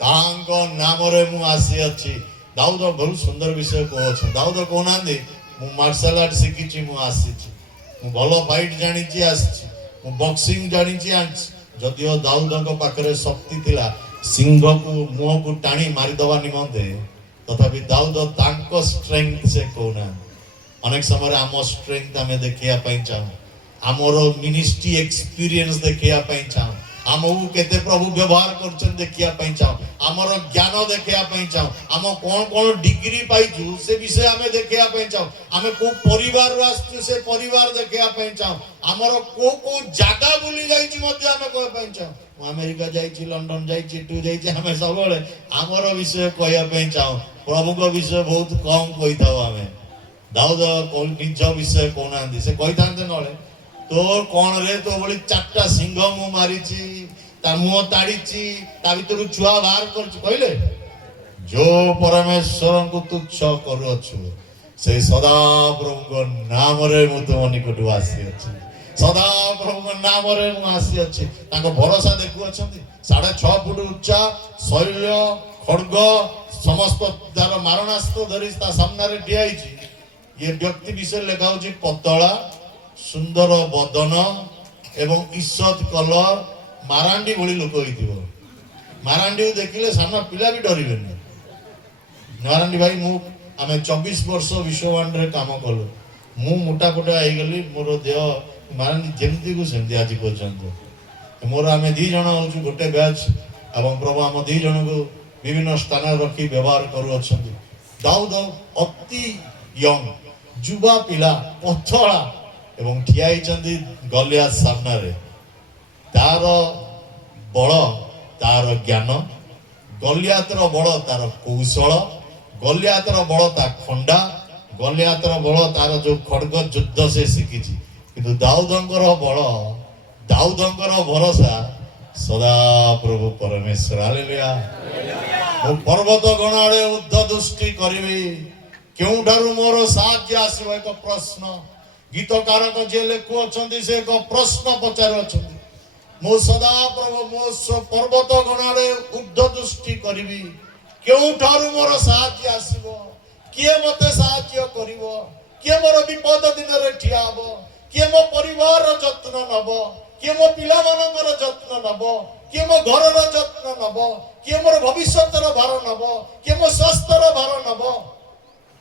ତାଙ୍କ ନାମରେ ମୁଁ ଆସିଅଛି। ଦାଉଦ ବହୁତ ସୁନ୍ଦର ବିଷୟ କହୁଅଛନ୍ତି। ଦାଉଦ କହୁନାହାନ୍ତି ମୁଁ ମାର୍ଶାଲ ଆର୍ଟ ଶିଖିଛି, ମୁଁ ଆସିଛି, ମୁଁ ଭଲ ଫାଇଟ୍ ଜାଣିଛି ଆସିଛି, ମୁଁ ବକ୍ସିଂ ଜାଣିଛି ଆଣିଛି। ଯଦିଓ ଦାଉଦଙ୍କ ପାଖରେ ଶକ୍ତି ଥିଲା ସିଂହକୁ ମୁହଁକୁ ଟାଣି ମାରିଦେବା ନିମନ୍ତେ, ତଥାପି ଦାଉଦ ତାଙ୍କ ଷ୍ଟ୍ରେଙ୍ଗଥ ସେ କହୁନାହାନ୍ତି। ଅନେକ ସମୟରେ ଆମ ଷ୍ଟ୍ରେଙ୍ଗଥ ଆମେ ଦେଖିବା ପାଇଁ ଚାହୁଁ, ଆମର ମିନିଷ୍ଟ୍ରି ଏକ୍ସପିରିଏନ୍ସ ଦେଖିବା ପାଇଁ ଚାହୁଁ, ଆମକୁ କେତେ ପ୍ରଭୁ ବ୍ୟବହାର କରୁଛନ୍ତି ଦେଖିବା ପାଇଁ ଚାହୁଁ, ଆମର ଜ୍ଞାନ ଦେଖିବା ପାଇଁ ଚାହୁଁ, ଆମ କଣ କଣ ଡିଗ୍ରୀ ପାଇଛୁ ସେ ବିଷୟ ଆମେ ଦେଖିବା ପାଇଁ ଚାହୁଁ, ଆମେ କୋଉ ପରିବାରରୁ ଆସିଛୁ ସେ ପରିବାର ଦେଖିବା ପାଇଁ ଚାହୁଁ, ଆମର କୋଉ କୋଉ ଜାଗା ବୁଲି ଯାଇଛି ମଧ୍ୟ ଆମେ କହିବା ପାଇଁ ଚାହୁଁ। ମୁଁ ଆମେରିକା ଯାଇଛି, ଲଣ୍ଡନ ଯାଇଛି, ଏଠୁ ଯାଇଛି, ଆମେ ସବୁବେଳେ ଆମର ବିଷୟ କହିବା ପାଇଁ ଚାହୁଁ, ପ୍ରଭୁଙ୍କ ବିଷୟ ବହୁତ କମ କହିଥାଉ। ଆମେ ଦାଉଦ ନିଜ ବିଷୟ କହୁନାହାନ୍ତି, ସେ କହିଥାନ୍ତେ ନହେଲେ ତୋର କଣ ରେ ତୋ ଭଳି 4ଟା ସିଂହ ମୁଁ ମାରିଛି, ତା ମୁହଁ ତାଡିଛି, ତା ଭିତରୁ ଛୁଆ ବାହାର କରିଛି। କହିଲେ ଯୋଉ ପରମେଶ୍ୱରଙ୍କୁ ତୁଚ୍ଛ କରୁଅଛୁ ସେ ସଦାପ୍ରଭୁଙ୍କ ନାମରେ ମୁଁ ତୁମ ନିକଟକୁ ଆସିଅଛି, ସଦାପ୍ରଭୁଙ୍କ ନାମରେ ମୁଁ ଆସିଅଛି। ତାଙ୍କ ଭରସା ଦେଖୁଅଛନ୍ତି, 6.5 ଫୁଟ ଉଚ୍ଚା ଶୈଳ ଖଡ୍ଗ ସମସ୍ତ ତାର ମାରଣାସ୍ତ୍ର ଧରି ତା ସାମ୍ନାରେ ଠିଆ ହେଇଛି। ଇଏ ବ୍ୟକ୍ତି ବିଷୟରେ ଲେଖା ହଉଛି ପତଳା, ସୁନ୍ଦର ବଦନ ଏବଂ ଇଷତ କଲର, ମାରାଣ୍ଡି ଭଳି ଲୋକ ହେଇଥିବ। ମାରାଣ୍ଡିକୁ ଦେଖିଲେ ସାନ ପିଲା ବି ଡରିବେନି। ମାରାଣ୍ଡି ଭାଇ ଆମେ 24 ବର୍ଷ ବିଶ୍ୱବାଣୀରେ କାମ କଲୁ, ମୁଁ ମୋଟାପୋଟା ହେଇଗଲି, ମୋର ଦେହ ମାରାଣ୍ଡି ଯେମିତିକୁ ସେମିତି ଆଜି ପର୍ଯ୍ୟନ୍ତ। ମୋର ଆମେ 2 ଜଣ ହଉଛୁ ଗୋଟେ ବ୍ୟାଚ୍ ଏବଂ ପ୍ରଭୁ ଆମ 2 ଜଣଙ୍କୁ ବିଭିନ୍ନ ସ୍ଥାନରେ ରଖି ବ୍ୟବହାର କରୁଅଛନ୍ତି। ଦାଉଦ ଅତି ୟଙ୍ଗ ଯୁବା ପିଲା, ପତଳା ଏବଂ ଠିଆ ହେଇଛନ୍ତି ଗଲିଆଥ ସାମ୍ନାରେ। ତାର ବଳ ତାର ଜ୍ଞାନ, ଗଲିଆଥର ବଳ ତାର କୌଶଳ, ଗଲିଆଥର ବଳ ତା ଖଣ୍ଡା, ଗଲିଆଥର ବଳ ତାର ଯୋଉ ଖଡ୍ଗ ଯୁଦ୍ଧ ସେ ଶିଖିଛି। କିନ୍ତୁ ଦାଉଦଙ୍କର ବଳ, ଦାଉଦଙ୍କର ଭରସା ସଦାପ୍ରଭୁ ପରମେଶ୍ୱର। ହାଲେଲୁୟା। ମୁଁ ପର୍ବତ ଗଣ ଆଡେ ଉର୍ଦ୍ଧ୍ୱ ଦୃଷ୍ଟି କରିବି, କେଉଁଠାରୁ ମୋର ସାହାଯ୍ୟ ଆସିବ? ଏକ ପ୍ରଶ୍ନ। ଗୀତକାରକ ଯିଏ ଲେଖୁଅଛନ୍ତି ସେ ଏକ ପ୍ରଶ୍ନ ପଚାରୁଅଛନ୍ତି। ମୁଁ ସଦାପ୍ରଭୁ ମୋ ପର୍ବତ ଗଣ ଆଡେ ଉର୍ଦ୍ଧ୍ୱ ଦୃଷ୍ଟି କରିବି, କେଉଁଠାରୁ ମୋର ସାହାଯ୍ୟ ଆସିବ? କିଏ ମତେ ସାହାଯ୍ୟ କରିବ? କିଏ ମୋର ବିପଦ ଦିନରେ ଠିଆ ହବ? କିଏ ମୋ ପରିବାରର ଯତ୍ନ ନବ? କିଏ ମୋ ପିଲାମାନଙ୍କର ଯତ୍ନ ନବ? କିଏ ମୋ ଘରର ଯତ୍ନ ନବ? କିଏ ମୋର ଭବିଷ୍ୟତର ଭାର ନବ? କିଏ ମୋ ସ୍ୱାସ୍ଥ୍ୟର ଭାର ନବ?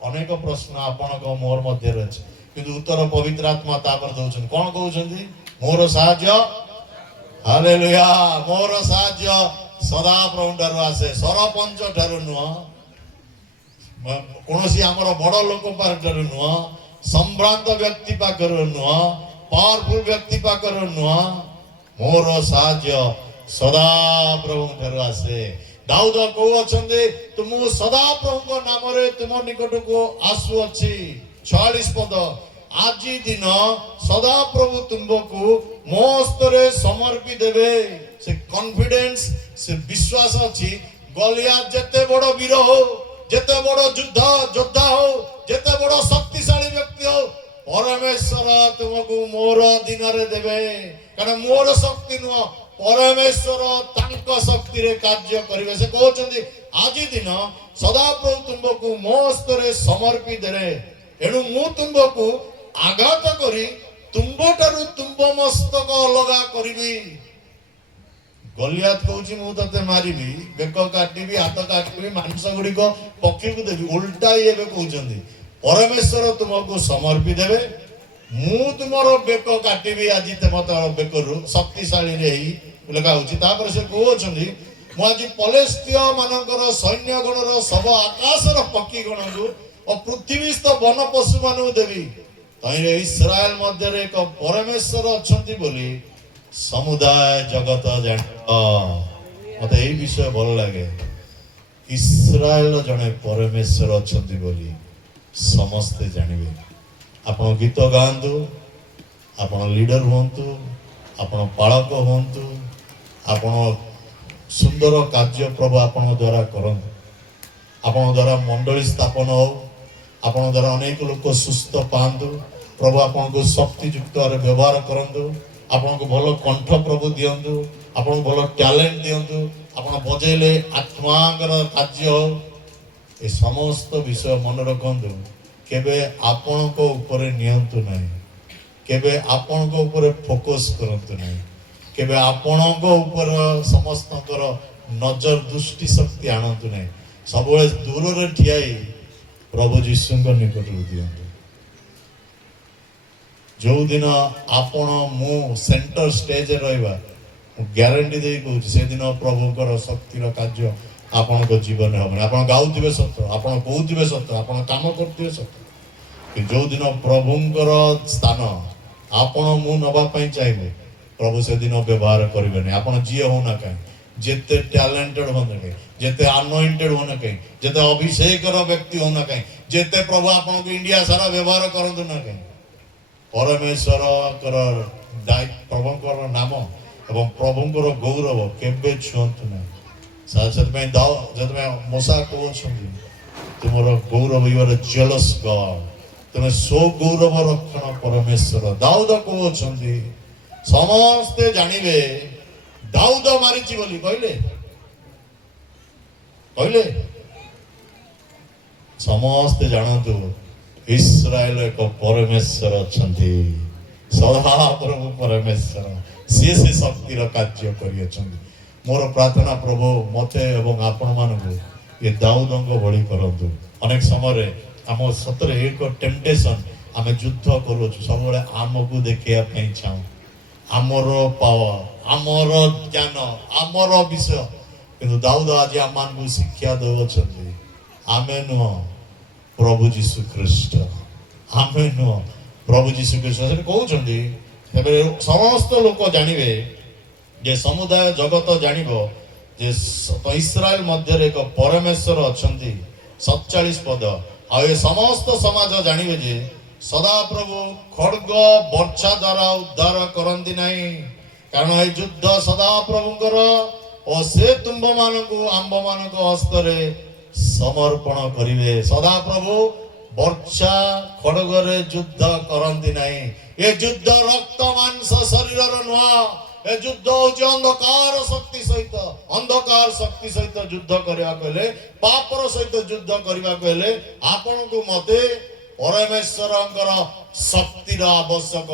ଅନେକ ପ୍ରଶ୍ନ ଆପଣଙ୍କ ମୋର ମଧ୍ୟରେ ଅଛି, କିନ୍ତୁ ଉତ୍ତର ପବିତ୍ର ଆତ୍ମା ତାପରେ ଦଉଛନ୍ତି। କଣ କହୁଛନ୍ତି? ମୋର ସାହାଯ୍ୟ, ହାଲେଲୁୟା, ମୋର ସାହାଯ୍ୟ ସଦାପ୍ରଭୁ ଠାରୁ ଆସେ, ସରପଞ୍ଚ ଠାରୁ ନୁହଁ, କୌଣସି ଆମର ବଡ ଲୋକ ପାଖରୁ ନୁହଁ, ସମ୍ଭ୍ରାନ୍ତ ବ୍ୟକ୍ତି ପାଖରୁ ନୁହଁ, ପାୱାରଫୁଲ ବ୍ୟକ୍ତି ପାଖରୁ ନୁହଁ, ମୋର ସାହାଯ୍ୟ ସଦାପ୍ରଭୁଙ୍କ ଠାରୁ ଆସେ। ଦାଉଦ କହୁଅଛନ୍ତି ମୁଁ ସଦାପ୍ରଭୁଙ୍କ ନାମରେ ତୁମ ନିକଟକୁ ଆସୁଅଛି। 46 ପଦ, ଆଜି ଦିନ ସଦାପ୍ରଭୁ ତୁମ୍ଭକୁ ମୋ ହସ୍ତରେ ସମର୍ପି ଦେବେ। ସେ କନଫିଡେନ୍ସ, ସେ ବିଶ୍ୱାସ ଅଛି। ଗଲିଆଥ ଯେତେ ବଡ ବୀର ହଉ, ଯେତେ ବଡ ଯୋଦ୍ଧା ହଉ, ଯେତେ ବଡ ଶକ୍ତିଶାଳୀ ବ୍ୟକ୍ତି ହଉ, ପରମେଶ୍ୱର ତୁମକୁ ମୋର ଦିନରେ ଦେବେ। କାରଣ ମୋର ଶକ୍ତି ନୁହଁ, ପରମେଶ୍ୱର ତାଙ୍କ ଶକ୍ତିରେ କାର୍ଯ୍ୟ କରିବେ। ସେ କହୁଛନ୍ତି ଆଜି ଦିନ ସଦାପ୍ରଭୁ ତୁମ୍ଭକୁ ମୋ ହସ୍ତରେ ସମର୍ପି ଦେବେ, ଏଣୁ ମୁଁ ତୁମ୍ଭକୁ ଆଘାତ କରି ତୁମ୍ଭଠାରୁ ତୁମ୍ଭ ମସ୍ତକ ଅଲଗା କରିବି। ଗଲିଆଥ କହୁଛି ମୁଁ ତତେ ମାରିବି, ବେକ କାଟିବି, ହାତ କାଟିବି, ମାଂସ ଗୁଡିକ ପକ୍ଷୀକୁ ଦେବି। ଓଲଟା ଏବେ କହୁଛନ୍ତି ପରମେଶ୍ୱର ତୁମକୁ ସମର୍ପି ଦେବେ, ମୁଁ ତୁମର ବେକ କାଟିବି ଆଜି ତମର ବେକରୁ, ଶକ୍ତିଶାଳୀରେ ହେଇ ଲେଖା ହଉଛି। ତାପରେ ସେ କହୁଛନ୍ତି ମୁଁ ଆଜି ପଲେସ୍ତୀୟ ମାନଙ୍କର ସୈନ୍ୟ ଗଣର ସବୁ ଆକାଶର ପକ୍ଷୀ ଗଣକୁ ଓ ପୃଥିବୀସ୍ଥ ବନ ପଶୁ ମାନଙ୍କୁ ଦେବି। ତହିଁରେ ଇସ୍ରାଏଲ ମଧ୍ୟରେ ଏକ ପରମେଶ୍ୱର ଅଛନ୍ତି ବୋଲି ସମୁଦାୟ ଜଗତ ଜାଣିବ। मत यही विषय भल लगे इस्राएल जड़े परमेश्वर अच्छा बोली समस्ते जानवे आपण गीत गातु आपण लीडर हूँ आपण पालक हूँ आपण सुंदर कार्य प्रभु आपण द्वारा करंतु आपण द्वारा मंडली स्थापन हो आपण द्वारा अनेक लोक सुस्थ पातु प्रभु आपन को शक्तियुक्त व्यवहार करंतु आपन को भल कंठ प्रभु दियंतु आपन को भल टैलेंट दियंतु आपन बजेले आत्मांकर कार्य हो ए समस्त विषय मन रखंतु केबे आपन को ऊपर नियंतु नहीं केबे आपन को ऊपर फोकस करंतु नहीं केबे आपन को ऊपर समस्तकर नजर दृष्टि शक्ति आनंतु नहीं सब दूर रे ठियाई प्रभु जीशु निकट दियंतु जो दिन आपण मु सेंटर स्टेज रहिबा ग्यारंटी दे कहूँ से दिन प्रभुकर शक्तिर कार्य आपण को जीवन हम आपण गाउथिबे सत्य आपण कहूथिबे सत्य आपण काम करथिबे सत्य कि जो दिन प्रभुंकर स्थान आपण मु नबा पई चाहिए प्रभु से दिन व्यवहार करिबे नै आपण जिए हो ना काई जेते टैलेंटेड हो ना काई जेते अनॉइंटेड हो ना काई जेते अभिषेकर व्यक्ति हो ना काई जेते प्रभु आपण को इंडिया सारा व्यवहार करंतु ना काई परमेश्वर कर प्रभुंकर नाम एवं प्रभुंकर गौरव केबे छुअंतु ना से दाओ जब मूसा कहते तुम गौरव यू आर जेलस गॉड तुम सो गौरव रक्षण परमेश्वर दाऊद कहते समस्ते जानवे दाऊद मारिची बोली कहले कहले समस्ते जानतु इस्राएल एक परमेश्वर अच्छा सदा प्रभु परमेश्वर सी से शक्तिर कार्य कर मोर प्रार्थना प्रभु मते एवं आपण मानू ये दाऊदंग भली करंतु अनेक समय आम सतरे एक टेम्पटेशन आम युद्ध करूँ सब आमको देखा चाहूँ आमर पावर आमर ज्ञान आमर विषय किंतु दाऊद आज आम मान शिक्षा दौरान आमे नुह प्रभु जीशु ख्रीस्ट आमे नुह प्रभु जीशु ख्रीस्ट कहते समस्त लोक जानवे जे समुदाय जगत जानिबो जे इस्राएल मध्य एक परमेश्वर अछंती 47 पद आ ये समस्त समाज जानवे जे सदा प्रभु खड्ग वर्षा द्वारा उद्धार करंती नहीं कारण ये युद्ध सदा प्रभुंकर और से तुम्ब मानकु आंब मानक हस्त रे समर्पण करिवे सदा प्रभु वर्षा खड्ग रे युद्ध करंती नहीं ये युद्ध रक्त मांस शरीर नुह ए युद्ध होची अंधकार शक्ति सहित युद्ध करबा कहले पापर सहित युद्ध करबा कहले आपन को मते परमेश्वरंकर शक्तिर आवश्यक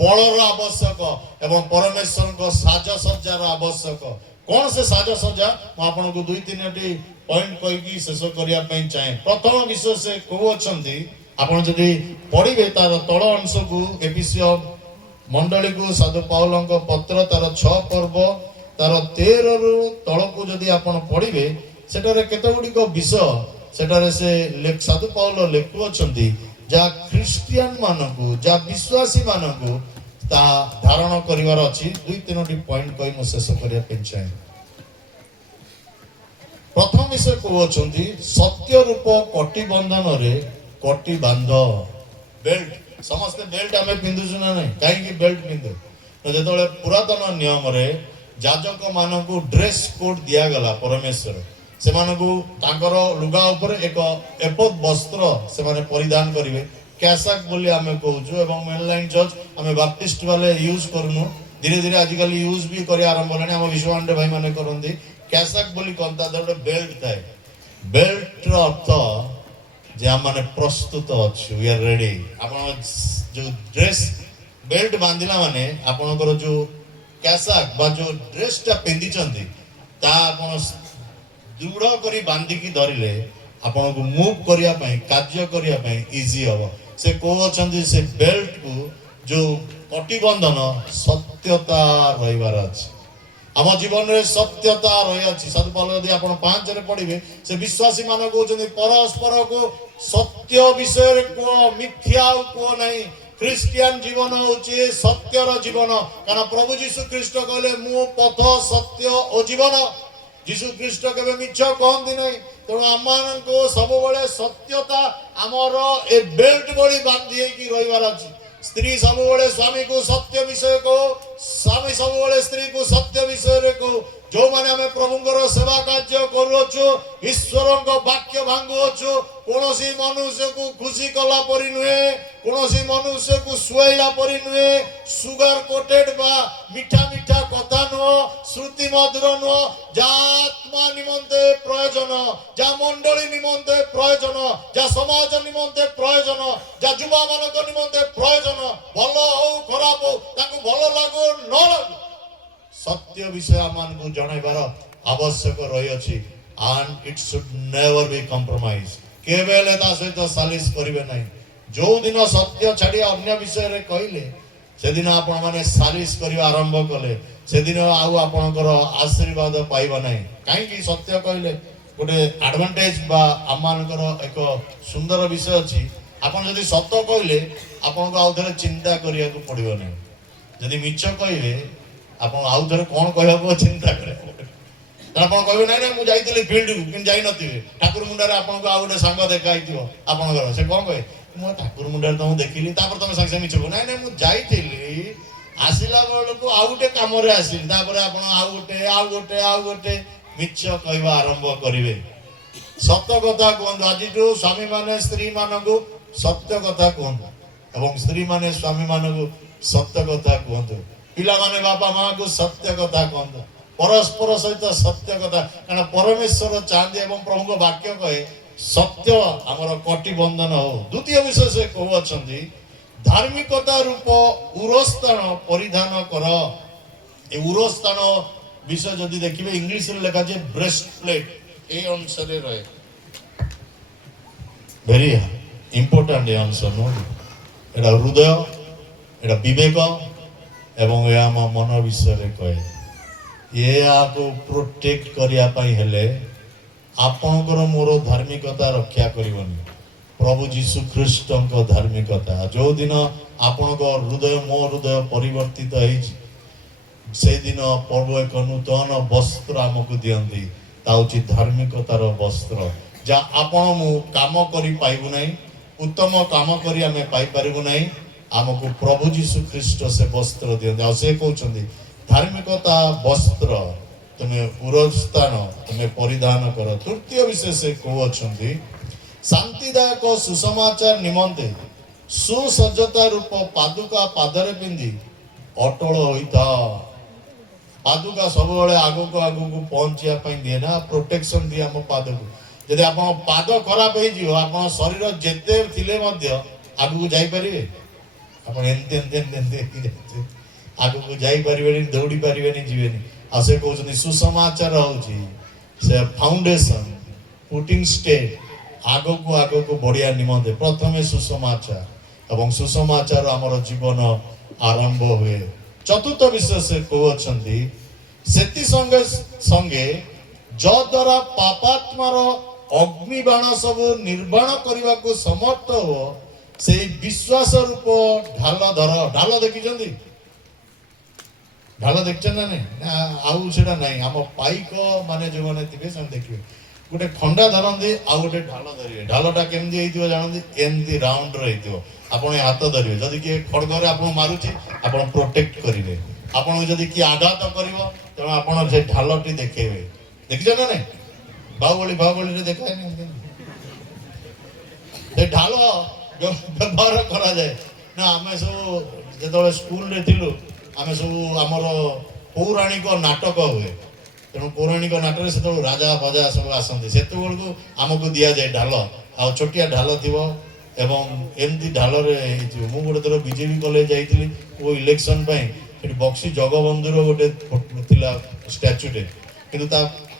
बलर आवश्यक एवं परमेश्वर को साजसज्जार आवश्यक कौन से साजसज्जा मैं आपन को दुई तीन पॉइंट कहि शेष करिया पई चाहे प्रथम विषय से कहउछंती आपन जदी पढिबे तार तळ अंश को एफिसियो मंडली को साधु पाउल पत्र तार 6 पर्व तार 13 रु तल को जदि आपण पढ़िबे सेटारे केते गुडी को विषय सेटारे से साधु पाउल लेखु अछंती जा क्रिश्चियन मानकु जा विश्वासी मानकु ता धारण करिवार अछि दुई तीनोटी पॉइंट कहि मो शेष करिया पेंचाय प्रथम विषय को अछंती सत्य रूप कटी बंधन रे कटी बांध बेल्ट समस्ते बेल्ट आमे पिंधुछु ना नहीं काहे बेल्ट पिंधु तो जेतले पुरातन नियम रे जाजक मानकु ड्रेस कोड दिया गला परमेश्वर से मानकु तांकर लुगा ऊपर एक एपद वस्त्र से माने परिधान करिवे कैसाक बोली आमे कहूछु एवं मेनलाइन चर्च आमे बाप्टिस्ट वाले यूज करनु धीरे धीरे आजिकल यूज भी करि आरंभ होलानी हम विश्वांडे भाई माने करंदी कैसाक बोली कोनता दडे बेल्ट थाए बेल्ट रो अर्थ जे हम माने प्रस्तुत अछि वी आर रेडी आपण जो ड्रेस बेल्ट बांधिला माने आपनकर जो कैसाक बा जो ड्रेस ता पिंदी चंदी ता आपण दृढ़ करी बांधी की धरिले आपण को मूव करिया पई कार्य करिया पई इजी हो से को अछंदी से बेल्ट को जो कटी बंधन सत्यता रहिवार अछि आम जीवन में सत्यता रही अछि साधु पाउल यदि आपण 5 रे पढिबे से विश्वासी मान कहउछन परस्पर को सत्य विषय को मिथ्या को नहीं क्रिश्चियन जीवन होची सत्यर जीवन कारण प्रभु यीशु ख्रीष्ट कहले मु पथ सत्य और जीवन जीशु ख्रीष्ट केबे मिछ कहंती नहीं तेणु आमको सब सत्यता आमर ए बेल्ट बड़ी बांधी की रहीबार अछि स्त्री सब स्वामी को सत्य विषय को स्वामी सब स्त्री को सत्य विषय को जो माने हमें प्रभुंकर सेवा कार्य करूछु ईश्वर वाक्य भांगुछु कोनोसी मनुष्य को खुशी कला परि नुहे कोनोसी मनुष्य को सुइला परि नुहे सुगर कोटेड बा मीठा मीठा कथा नुह श्रुति मधुर नुह जा आत्मा निमंते प्रयोजन जा मंडली निमंते प्रयोजन जा समाज निमंते प्रयोजन जा युवा मानक निमंते प्रयोजन भल हो खराब हो ताको भल लागो न लागो सत्य विषय आमान को जणाइबार आवश्यक रही अछि and it should never be compromised केबेले ता सहित सालिस करिवे नाही जो दिन सत्य छाडी अन्य विषय रे कहिले से दिन आपण माने सालिस करिवा आरंभ कले से दिन आउ आपणकर आशीर्वाद पाइबा नाही काहे कि सत्य कहिले गोटे एडवांटेज बा आमानकर एक सुंदर विषय अछि आपण जदि सत्य कहिले आपनको आउ थरे चिंता करिया को पड़िबो नाही जदि मिछ कहिबे आपण आउ थरे कोन कहबो चिंता करे आपण कहबे नाही नाही मु जाईतिले फील्ड को किन जाई नथिबे ठाकुर मुंडारे आपनको आउ गोटे संग देखाइतिबो आपण घर से कोन कहे मु ठाकुर मुंडारे तुम देखिली तापर तुम संग संग मिछ को नाही नाही मु जाईतिली आसिला बेलको आउ गोटे काम रे आसिल तापर आपण आउ गोटे मिछ कहबा आरंभ करिवे सत्य कथा कहंतु आज जो स्वामी माने स्त्री मानकु सत्य कथा कहंतु एवं स्त्री माने स्वामी मानकु सत्य कथा कहंतु पिला माने बापा मां को सत्य कथा कहंतु परस्पर सहित सत्य कथा कारण परमेश्वर चाहते एवं प्रभु को वाक्य कहे सत्य आमर कटिबंधन हो द्वितीय विषय से कहउछंती धार्मिकता रूप उरस्तान परिधान कर ए उरस्तान विषय जदि देखिबे इंग्लिश रे लिखा जे ब्रेस्ट प्लेट ए अनुसार रहे वेरी इंपोर्टेंट ए आंसर नो एटा हृदय एटा विवेक एवं या मन विषय रे कहे ये आको प्रोटेक्ट करिया पाई हेले आपनकर मोर धार्मिकता रक्षा करिवनी प्रभु जीशु ख्रीष्ट को धार्मिकता जो दिन आपनकर हृदय मो हृदय परिवर्तित है से दिन प्रभु एक नूतन वस्त्र आमको दियंती ताउची धार्मिकतार वस्त्र जा आपण मु काम करी पाइबु नाही उत्तम काम करी आमे पाई परिबु नाही आमको प्रभु जीशु ख्रीष्ट से वस्त्र दियंती आ से कहउछंती धार्मिकता वस्त्र तुम्हें उरस्तान तुम्हें परिधान कर तृतीय विषय से कहउछंती शांतिदायक सुसमाचार निमंते सुसज्जता रूप पादुका पादरे पिंदी अटल होइता पादुका सब बेले आगो को पहुंचिया पई दिए ना प्रोटेक्शन दिए हम पाद को यदि आपण पाद खराब हो जिवो आपण शरीर जेते थिले मध्य आगो को जाई परिबे आपण एंते आगो को जाई परिबेनी दौड़ी परिबेनी जीवेनी आसे कहउछनी सुसमाचार होउची से फाउंडेशन पुटिंग स्टेट आगो को बढ़िया निमंते प्रथमे सुसमाचार एवं सुसमाचार आमर जीवन आरंभ हुए चतुर्थ विषय से कहउछंती सेति संगे संगे ज द्वारा पापात्मार अग्निबाण सब निर्वाण करने को समर्थ हो से विश्वास रूप ढाल धर ढाल देखी ढाल देखछन ना नहीं आउ सेटा नहीं हम पाइक माने जो माने थिबे से देखिबे गोटे खंडा धरंदी आ गोटे ढाल धरिबे ढालटा केमदी हेइतिबो जानंदी एमदी राउंड रहितिबो आपण हाथ धरिबे जदि के खड़गरे आपण मारुची आपण प्रोटेक्ट करिवे आपण जदि की आघात करिवो त आपण से ढालटी देखेबे देखिछ ना नहीं बाहुबली रे देखाय नहीं से ढाल व्यवहार करा जाए ना आमे सब जतो स्कूल रे थिलु आमे सब हमर पौराणिक नाटक हुए तेणु पौराणिक नाटक से राजा फजा सब आसती से को आमको दि जाए ढाल आ छोटिया ढाल थी एवं एमती ढाल मु गोटे थर बीजेपी कॉलेज जाइली वो इलेक्शन बक्सी जगबंधुर गोटे स्टाच्यूटे कि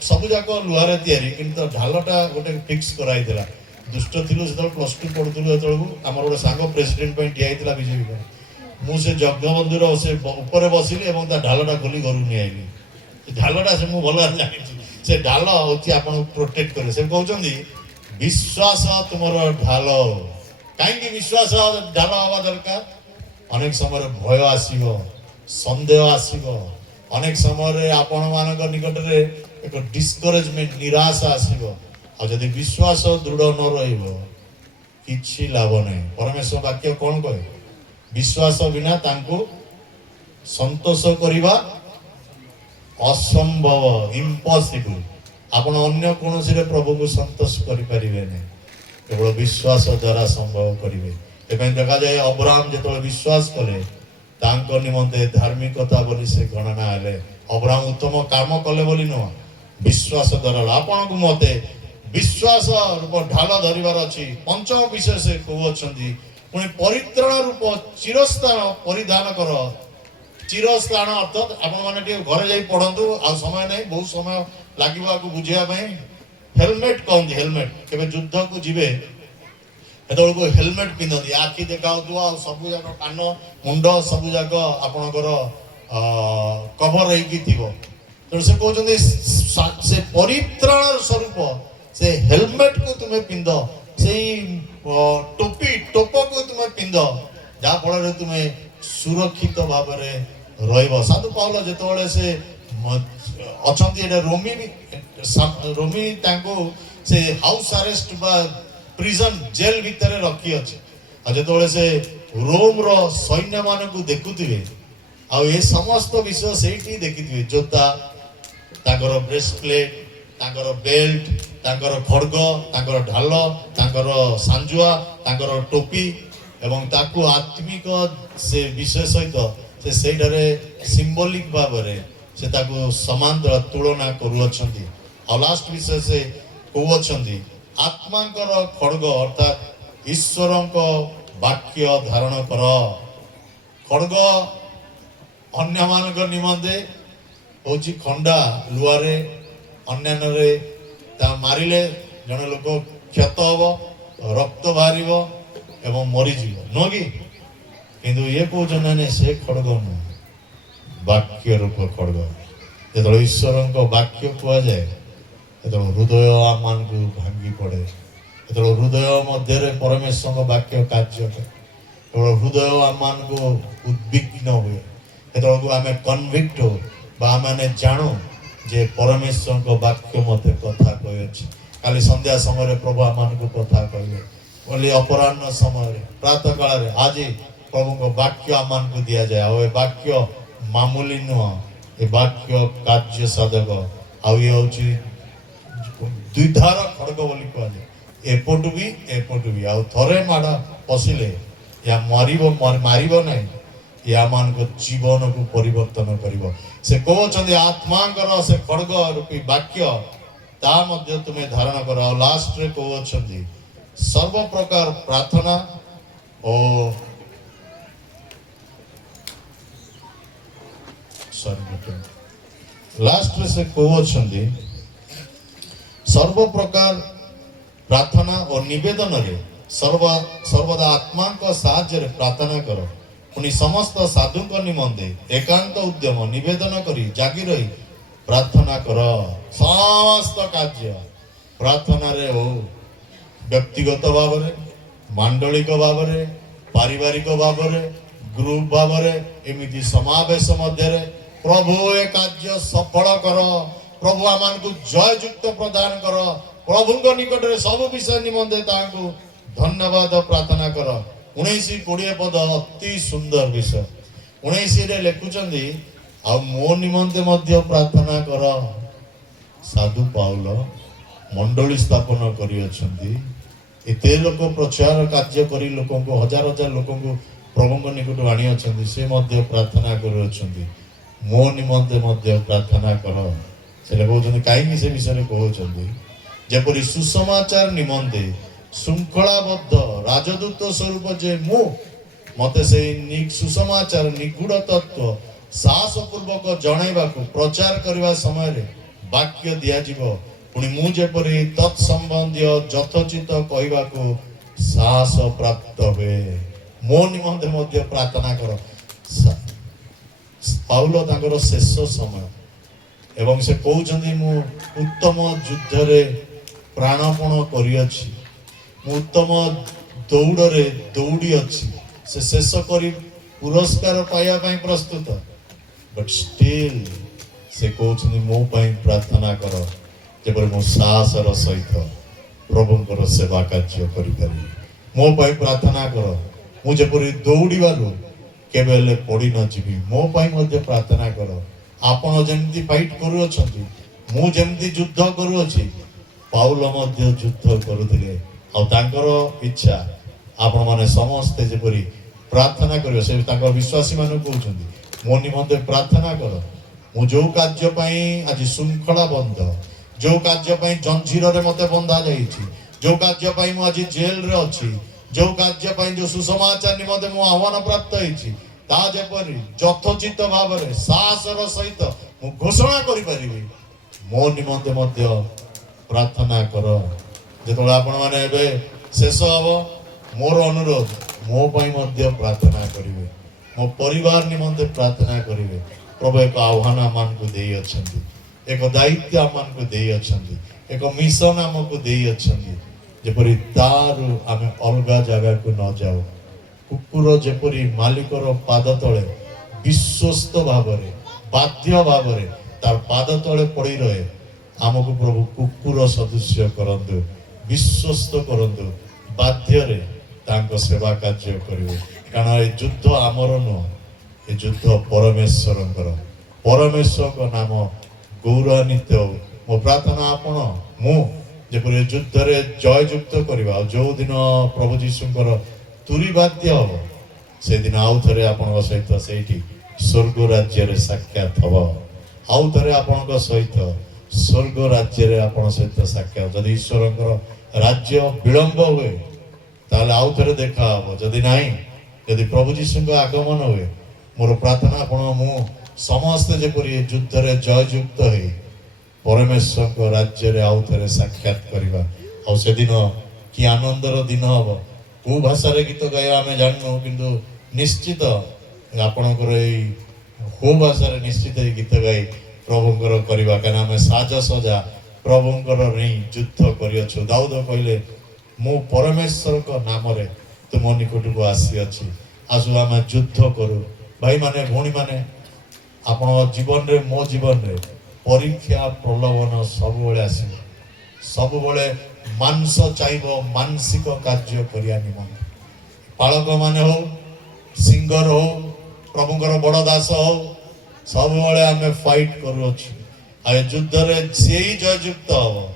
सब जाक लुहार या ढालटा गोटे फिक्स कराई दुष्ट थिलु से प्लस टू पढ़ुलु जो आम गोटे सांग प्रेसिडेंट ठिया बीजेपी मुझे जगबंधुर से ऊपर बसिली और ढालटा खोली घर नहीं आईली ढालटा से मुझे भल जानी से ढाल हूँ आप प्रोटेक्ट करे से कहते विश्वास तुम ढाल कहीं विश्वास ढाल हवा दरकार अनेक समय भय आसव सन्देह आसव अनेक समय आपण मान निकट में ଏକ ଡିସ୍କରେଜମେଣ୍ଟ ନିରାଶା ଆସିବ। ଆଉ ଯଦି ବିଶ୍ୱାସ ଦୃଢ଼ ନ ରହିବ କିଛି ଲାଭ ନାହିଁ। ପରମେଶ୍ୱର ବାକ୍ୟ କ'ଣ କହେ? ବିଶ୍ୱାସ ବିନା ତାଙ୍କୁ ସନ୍ତୋଷ କରିବା ଅସମ୍ଭବ, ଇମ୍ପସିବଲ। ଆପଣ ଅନ୍ୟ କୌଣସିରେ ପ୍ରଭୁଙ୍କୁ ସନ୍ତୋଷ କରିପାରିବେ ନାହିଁ, କେବଳ ବିଶ୍ୱାସ ଦ୍ୱାରା ସମ୍ଭବ କରିବେ। ଏପାଇଁ ଦେଖାଯାଏ ଅବ୍ରାହମ ଯେତେବେଳେ ବିଶ୍ୱାସ କଲେ ତାଙ୍କ ନିମନ୍ତେ ଧାର୍ମିକତା ବୋଲି ସେ ଗଣନା ହେଲେ। ଅବ୍ରାହମ ଉତ୍ତମ କାମ କଲେ ବୋଲି ନୁହଁ, ବିଶ୍ୱାସ ଦ୍ୱାରା। ଆପଣଙ୍କୁ ମତେ ବିଶ୍ୱାସ ରୂପ ଢାଲ ଧରିବାର ଅଛି। ପଞ୍ଚମ ବିଷୟ ସେ କହୁଅଛନ୍ତି, ପୁଣି ପରିତ୍ରାଣ ରୂପ ଚିରସ୍ଥାନ ପରିଧାନ କର। ଚିରସ୍ଥାନ ଅର୍ଥାତ ଆପଣମାନେ ଟିକେ ଘରେ ଯାଇ ପଢନ୍ତୁ, ଆଉ ସମୟ ନାହିଁ, ବହୁତ ସମୟ ଲାଗିବ ଆକୁ ବୁଝିବା ପାଇଁ। ହେଲମେଟ କହନ୍ତି, ହେଲମେଟ। କେବେ ଯୁଦ୍ଧକୁ ଯିବେ ସେତେବେଳକୁ ହେଲମେଟ ପିନ୍ଧନ୍ତି, ଆଖି ଦେଖାଉଥିବ, ଆଉ ସବୁ ଯାକ କାନ ମୁଣ୍ଡ ସବୁ ଯାକ ଆପଣଙ୍କର କଭର ହେଇକି ଥିବ। ତେଣୁ ସେ କହୁଛନ୍ତି ସେ ପରିତ୍ରାଣ ସ୍ୱରୂପ ସେ ହେଲମେଟକୁ ତୁମେ ପିନ୍ଧ, ସେଇ ଟୋପକୁ ତୁମେ ପିନ୍ଧ, ଯାହା ଫଳରେ ତୁମେ ସୁରକ୍ଷିତ ଭାବରେ ରହିବ। ସାଧୁ ପାଉଲ ଯେତେବେଳେ ସେ ଅଛନ୍ତି ଏଟା ରୋମି ତାଙ୍କୁ ସେ ହାଉସ ଆରେଷ୍ଟ ବା ପ୍ରିଜନ ଜେଲ ଭିତରେ ରଖିଅଛି। ଆଉ ଯେତେବେଳେ ସେ ରୋମର ସୈନ୍ୟମାନଙ୍କୁ ଦେଖୁଥିବେ, ଆଉ ଏ ସମସ୍ତ ବିଷୟ ସେଇଠି ଦେଖିଥିବେ, ଜୋତା, ତାଙ୍କର ବ୍ରେସପ୍ଲେଟ, ତାଙ୍କର ବେଲ୍ଟ, ତାଙ୍କର ଖଡ୍ଗ, ତାଙ୍କର ଢାଲ, ତାଙ୍କର ସାଞ୍ଜୁଆ, ତାଙ୍କର ଟୋପି, ଏବଂ ତାକୁ ଆତ୍ମିକ ସେ ବିଷୟ ସହିତ ସେ ସେଇଠାରେ ସିମ୍ବଲିକ ଭାବରେ ସେ ତାକୁ ସମାନ୍ତର ତୁଳନା କରୁଅଛନ୍ତି। ଆଉ ଲାଷ୍ଟ ବିଷୟ ସେ କହୁଅଛନ୍ତି, ଆତ୍ମାଙ୍କର ଖଡ୍ଗ ଅର୍ଥାତ ଈଶ୍ୱରଙ୍କ ବାକ୍ୟ ଧାରଣ କର। ଖଡ୍ଗ ଅନ୍ୟମାନଙ୍କ ନିମନ୍ତେ ହଉଛି ଖଣ୍ଡା ଲୁହାରେ, ଅନ୍ୟାନ୍ୟରେ ତା ମାରିଲେ ଜଣେ ଲୋକ କ୍ଷତ ହବ, ରକ୍ତ ବାହାରିବ ଏବଂ ମରିଯିବ, ନୁହଁ କି? କିନ୍ତୁ ଇଏ କହୁଛନ୍ତି ନାଇଁ, ସେ ଖଡ୍ଗ ନୁହଁ, ବାକ୍ୟ ରୂପ ଖଡ୍ଗ। ଯେତେବେଳେ ଈଶ୍ୱରଙ୍କ ବାକ୍ୟ କୁହାଯାଏ, ଯେତେବେଳେ ହୃଦୟ ଆମମାନଙ୍କୁ ଭାଙ୍ଗି ପଡେ, ଯେତେବେଳେ ହୃଦୟ ମଧ୍ୟରେ ପରମେଶ୍ୱରଙ୍କ ବାକ୍ୟ କାର୍ଯ୍ୟ କରେ, ଯେତେବେଳେ ହୃଦୟ ଆମମାନଙ୍କୁ ଉଦ୍ବିଗ୍ନ ହୁଏ, ସେତେବେଳକୁ ଆମେ କନଭିକ୍ଟ ହଉ ବା ଆମେ ଜାଣୁ ଯେ ପରମେଶ୍ୱରଙ୍କ ବାକ୍ୟ ମତେ କଥା କହିଅଛି। କାଲି ସନ୍ଧ୍ୟା ସମୟରେ ପ୍ରଭୁ ଆମମାନଙ୍କୁ କଥା କହିଲେ ବୋଲି ଅପରାହ୍ନ ସମୟରେ, ପ୍ରାତଃ କାଳରେ ଆଜି ପ୍ରଭୁଙ୍କ ବାକ୍ୟ ଆମମାନଙ୍କୁ ଦିଆଯାଏ। ଆଉ ଏ ବାକ୍ୟ ମାମୁଲି ନୁହଁ, ଏ ବାକ୍ୟ କାର୍ଯ୍ୟ ସାଧକ। ଆଉ ଇଏ ହଉଛି ଦ୍ୱିଧାର ଖଡ୍ଗ ବୋଲି କୁହାଯାଏ, ଏପଟୁ ବି। ଆଉ ଥରେ ମାଡ଼ ପଶିଲେ ଏହା ମାରିବ ନାହିଁ, ଏ ଆମମାନଙ୍କ ଜୀବନକୁ ପରିବର୍ତ୍ତନ କରିବ। ସେ କହୁଛନ୍ତି ଆତ୍ମାଙ୍କର ସେ ଖଡ୍ଗ ରୂପୀ ବାକ୍ୟ ତା ମଧ୍ୟ ତୁମେ ଧାରଣ କର। ଆଉ ଲାଷ୍ଟରେ କହୁଅଛନ୍ତି ସର୍ବ ପ୍ରକାର ପ୍ରାର୍ଥନା ଓ ଲାଷ୍ଟରେ ସେ କହୁଅଛନ୍ତି ସର୍ବ ପ୍ରକାର ପ୍ରାର୍ଥନା ଓ ନିବେଦନରେ ସର୍ବଦା ଆତ୍ମାଙ୍କ ସାହାଯ୍ୟରେ ପ୍ରାର୍ଥନା କର। ପୁଣି ସମସ୍ତ ସାଧୁଙ୍କ ନିମନ୍ତେ ଏକାନ୍ତ ଉଦ୍ୟମ ନିବେଦନ କରି ଜାଗି ରହି ପ୍ରାର୍ଥନା କର। ସମସ୍ତ କାର୍ଯ୍ୟ ପ୍ରାର୍ଥନାରେ ହଉ, ବ୍ୟକ୍ତିଗତ ଭାବରେ, ମାଣ୍ଡଳିକ ଭାବରେ, ପାରିବାରିକ ଭାବରେ, ଗ୍ରୁପ ଭାବରେ, ଏମିତି ସମାବେଶ ମଧ୍ୟରେ ପ୍ରଭୁ ଏ କାର୍ଯ୍ୟ ସଫଳ କର। ପ୍ରଭୁ ଆମମାନଙ୍କୁ ଜୟଯୁକ୍ତ ପ୍ରଦାନ କର। ପ୍ରଭୁଙ୍କ ନିକଟରେ ସବୁ ବିଷୟ ନିମନ୍ତେ ତାହାଙ୍କୁ ଧନ୍ୟବାଦ ପ୍ରାର୍ଥନା କର। 19-20 ପଦ ଅତି ସୁନ୍ଦର ବିଷୟ। 19ରେ ଲେଖୁଛନ୍ତି, ଆଉ ମୋ ନିମନ୍ତେ ମଧ୍ୟ ପ୍ରାର୍ଥନା କର। ସାଧୁ ପାଉଲ ମଣ୍ଡଳୀ ସ୍ଥାପନ କରିଅଛନ୍ତି, ଏତେ ଲୋକ ପ୍ରଚାର କାର୍ଯ୍ୟ କରି ଲୋକଙ୍କୁ ହଜାର ହଜାର ଲୋକଙ୍କୁ ପ୍ରଭୁଙ୍କ ନିକଟକୁ ଆଣିଅଛନ୍ତି, ସେ ମଧ୍ୟ ପ୍ରାର୍ଥନା କରୁଅଛନ୍ତି ମୋ ନିମନ୍ତେ ମଧ୍ୟ ପ୍ରାର୍ଥନା କର। ସେଟା କହୁଛନ୍ତି କାହିଁକି ସେ ବିଷୟରେ କହୁଛନ୍ତି, ଯେପରି ସୁସମାଚାର ନିମନ୍ତେ ଶୃଙ୍ଖଳାବଦ୍ଧ ରାଜଦୂତ ସ୍ୱରୂପ ଯେ ମୁଁ ମତେ ସେଇ ସୁସମାଚାର ନିଗୁଢ଼ ତତ୍ତ୍ୱ ସାହସପୂର୍ବକ ଜଣାଇବାକୁ ପ୍ରଚାର କରିବା ସମୟରେ ବାକ୍ୟ ଦିଆଯିବ। ପୁଣି ମୁଁ ଯେପରି ତତ୍ସମ୍ବନ୍ଧୀୟ ଯଥୋଚିତ କହିବାକୁ ସାହସ ପ୍ରାପ୍ତ ହୁଏ, ମୋ ନିମନ୍ତେ ମଧ୍ୟ ପ୍ରାର୍ଥନା କର। ପାଉଲ ତାଙ୍କର ଶେଷ ସମୟ ଏବଂ ସେ କହୁଛନ୍ତି ମୁଁ ଉତ୍ତମ ଯୁଦ୍ଧରେ ପ୍ରାଣପଣ କରିଅଛି, ମୁଁ ଉତ୍ତମ ଦୌଡ଼ରେ ଦୌଡ଼ି ଅଛି। ସେ ଶେଷ କରି ପୁରସ୍କାର ପାଇବା ପାଇଁ ପ୍ରସ୍ତୁତ, ବଟ୍ ଷ୍ଟିଲ୍ से कहते मो प्रार्थना कर जेपरि मो साहसर सहित प्रभुंकर सेवा कार्य करि मो प्रार्थना कर मु जेपरि दौड़ारू केबेले पड़ी न जीवी मो प्रार्थना कर आपण जमती फाइट करूछंती मु जमती युद्ध करूछि पाउल मध्य युद्ध करुथिले आ तांकर इच्छा आपण माने समस्त जेपरि प्रार्थना करियो से तांकर विश्वासी मान कहउछंती मो निमंते प्रार्थना कर मु जो कार्य पई आज श्रृंखला बंध जो कार्य पई जंजीर रे मते बंधा जाईछि जो कार्य पई मु आज जेल रे अछि जो कार्य पई जो सुसमाचार निमंते मु आह्वान प्राप्त होईछि ता जेपरि यथोचित भाव रे साहसर सहित मु घोषणा करि परिबि मो निमंते मध्य प्रार्थना कर जेतोला आपण माने एबे शेष हबो मोर अनुरोध मो पई मध्य प्रार्थना करिवे मो परिवार निमंते प्रार्थना करिवे प्रभु एक आह्वान आम को दे अछंती एक दायित्व आम को दे अछंती एक मिशन आम को दे अछंती जेपरि तारु आमे अलगा जगह को न जाओ कुकुर जेपरि मालिकर पाद तले विश्वस्त भावरे बाध्य भावरे तार पाद तले पड़ी रहे आमको प्रभु कुकुर सदृश्य करंतु विश्वस्त करंतु बाध्य रे तांको सेवा कार्य करिवे कारण ए युद्ध आमर नुह ए युद्ध परमेश्वरंकर परमेश्वर को नाम गौरवान्वित मो प्रार्थना आपण मु जेपरि युद्ध रे जय युक्त करबा जो दिन प्रभु जीशुंकर तुरी बाध्य हो से दिन आउ थरे आपण सहित सेठी स्वर्ग राज्य रे साक्षात हबो आउ थरे आपण सहित स्वर्ग राज्य रे आपण सहित साक्षात जदि ईश्वरंकर राज्य विलंब हुए ताले आउ थरे देखा हबो जदि नाही यदि प्रभु जीशुंकर आगमन हुए मोर प्रार्थना आपण मु समस्त जेपरि युद्ध रे जय युक्त हे परमेश्वर को राज्य रे आउ थरे साक्षात करबा आ से दिन कि आनंदर दिन हबो को भाषा रे गीत गाया आमे जाननो किंतु निश्चित आपणकर ए हो भाषा रे निश्चित ए गीत गाई प्रभुंकर करबा काना आमे साज सजा प्रभुंकर रे युद्ध करियछु दाऊद कहले मो परमेश्वर को नाम रे तुम निकट को आसी अछि आसु आमे युद्ध करू भाई माने भौणी माने आपण जीवन रे मो जीवन रे परीक्षा प्रलोभन सब बेले आसीबो सब बेले मांस चाहिए मानसिक कार्य करिया निमंते पालक माने हो सिंगर हो प्रभुंकर बड़ दास हो सब बेले आमे फाइट करूछु आ युद्ध रे जेई जययुक्त हो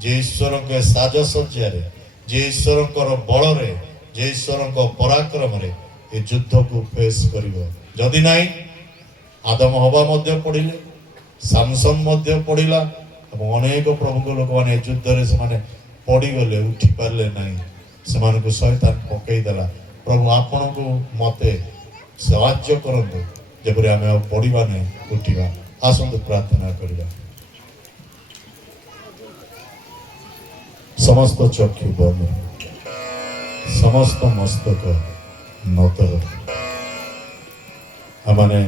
जे ईश्वर के साजसज्जा रे जे ईश्वर बल रे जे ईश्वर पराक्रम रे ए युद्ध को फेस करिवो जदि नाही आदम हवा मध्य पड़िले सामसन मध्य पड़िला अनेक प्रभु लोक माने युद्ध रे से माने पड़ी गले उठी पारले नहीं से मान को शैतान पकई देला प्रभु आपण को मते साहाय्य करंतु जेपरि आमे पड़ीबा नहीं उठीबा आसंतु प्रार्थना करिबा समस्त चक्षु बंद समस्त मस्तक नतर आमाने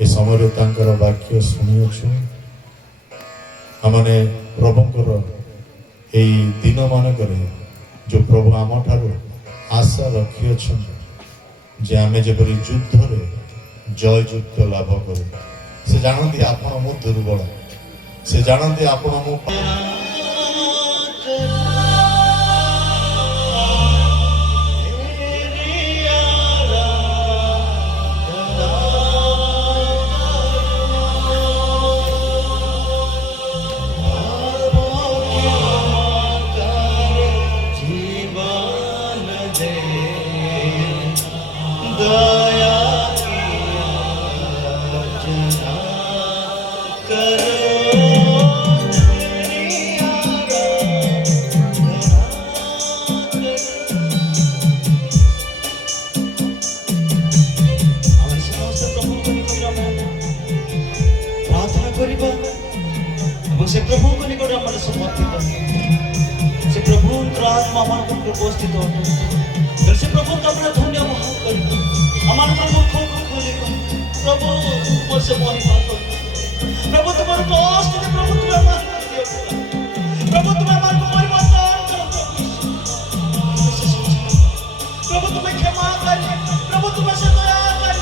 ए समय तांकर वाक्य सुनियोछु आमाने प्रभुंकर एई दिन मानकरे जो प्रभु आम ठारू आशा रखी जे आमे जेपरि युद्ध रे जय युक्त लाभ करू से जानती आपण मो दुर्बल से जानती आपण मो से प्रभु को निकट आम समर्पित से प्रभु आत्मा आम उपस्थित होते से प्रभु का धन्य आम मुख खोले प्रभु से महिमा प्रभु तुम कष्ट प्रभु प्रभु तुम प्रभु तुम्हें क्षमा कर प्रभु तुम्हें से दया कर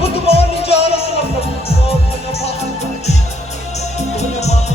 प्रभु तुम्हारा निज आराधना प्रभु धन्यवाद धन्यवाद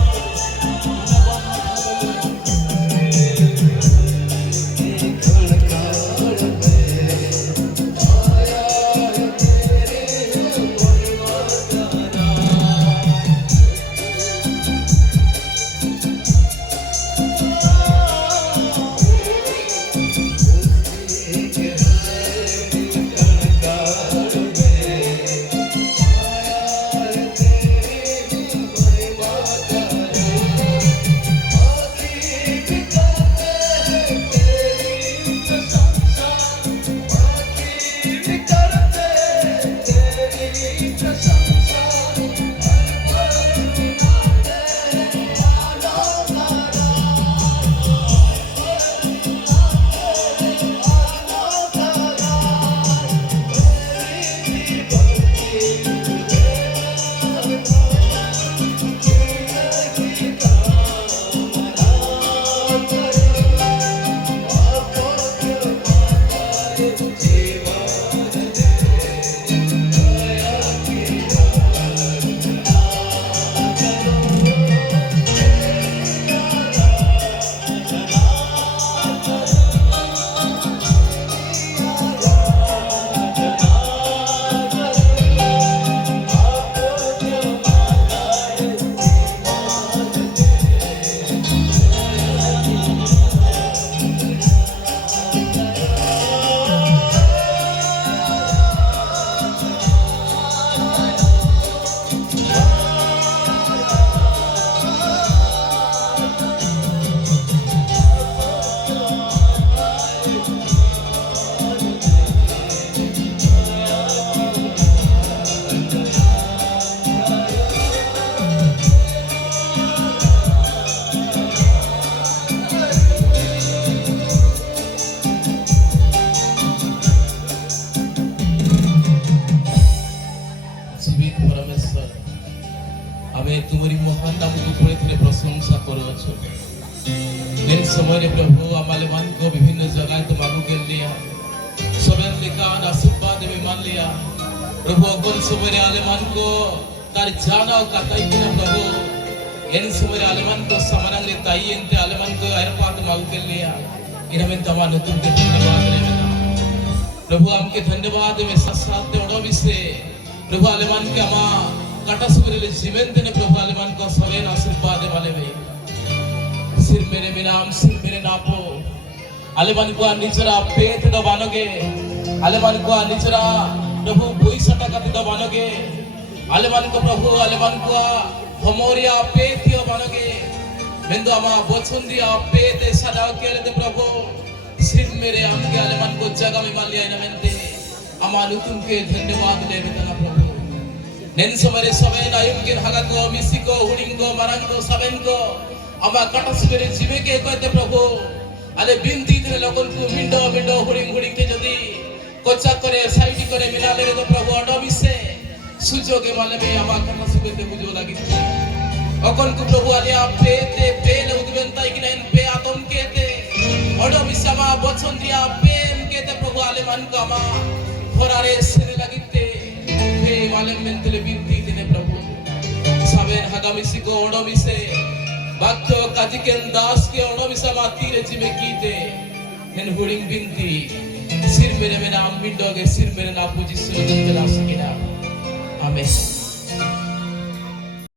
तुम्हारी महान नाम को पुरे प्रशंसा करुछु दिन समय प्रभु आमाले मन को विभिन्न जगह तुम आगु के लिया सबन लिकान आशीर्वाद में मान लिया प्रभु अगन समय आले मन को तार जाना कताई दिन प्रभु इन समय आले मन को समानंग ले ताई एंते आले मन को एरपात मागु के लिया इनमें तमा नतुन के धन्यवाद रे प्रभु हमके धन्यवाद में साथ ओडो विसे प्रभु आले मन के अमा कटस मेरे जीवन देने प्रभु आलेमान को सवेन आशीर्वाद वाले में सिर मेरे नापो आलेमान को निचरा पेट दो बानोगे आलेमान को निचरा प्रभु बुई सटा का दो बानोगे आलेमान को प्रभु आलेमान को हमोरिया पेट दियो बानोगे बिंदु अमा बोचुंदिया पेट सदा के ले प्रभु सिर मेरे हमके आलेमान को जगह में मान लिया इनमेंते अमा नुतुन के धन्यवाद ले बेतना प्रभु नेन समरे सवेन आयुम के हगको मिसिको हुडिंगो मरंगो सवेनको अमा कटस मेरे जीवे के कहते प्रभु आले बिनती तेरे लोगन को मिंडो मिंडो हुडिंग के जदी कोचा करे साइड करे मिलाले रे तो प्रभु अडो मिसे सुजो के माले में अमा कटस के बुझो लागी अकन को प्रभु आले पे ते पेन उदवेंता इकने पे आतम केते अडो मिसे अमा बचन दिया पेन केते प्रभु आले मन को अमा फरारे सेने लागिते हे मालम मेंतले बिनती दिने प्रभु सावेन हगामिसी को ओडोमिसे भक्तो काजिकेन दास के ओडोमिसा मातीरे जिमे कीते नेन हुडिंग बिनती सिर मेरे में नाम मिंडोगे सिर मेरे नाम पूजी सुनते लासकिना आमेन।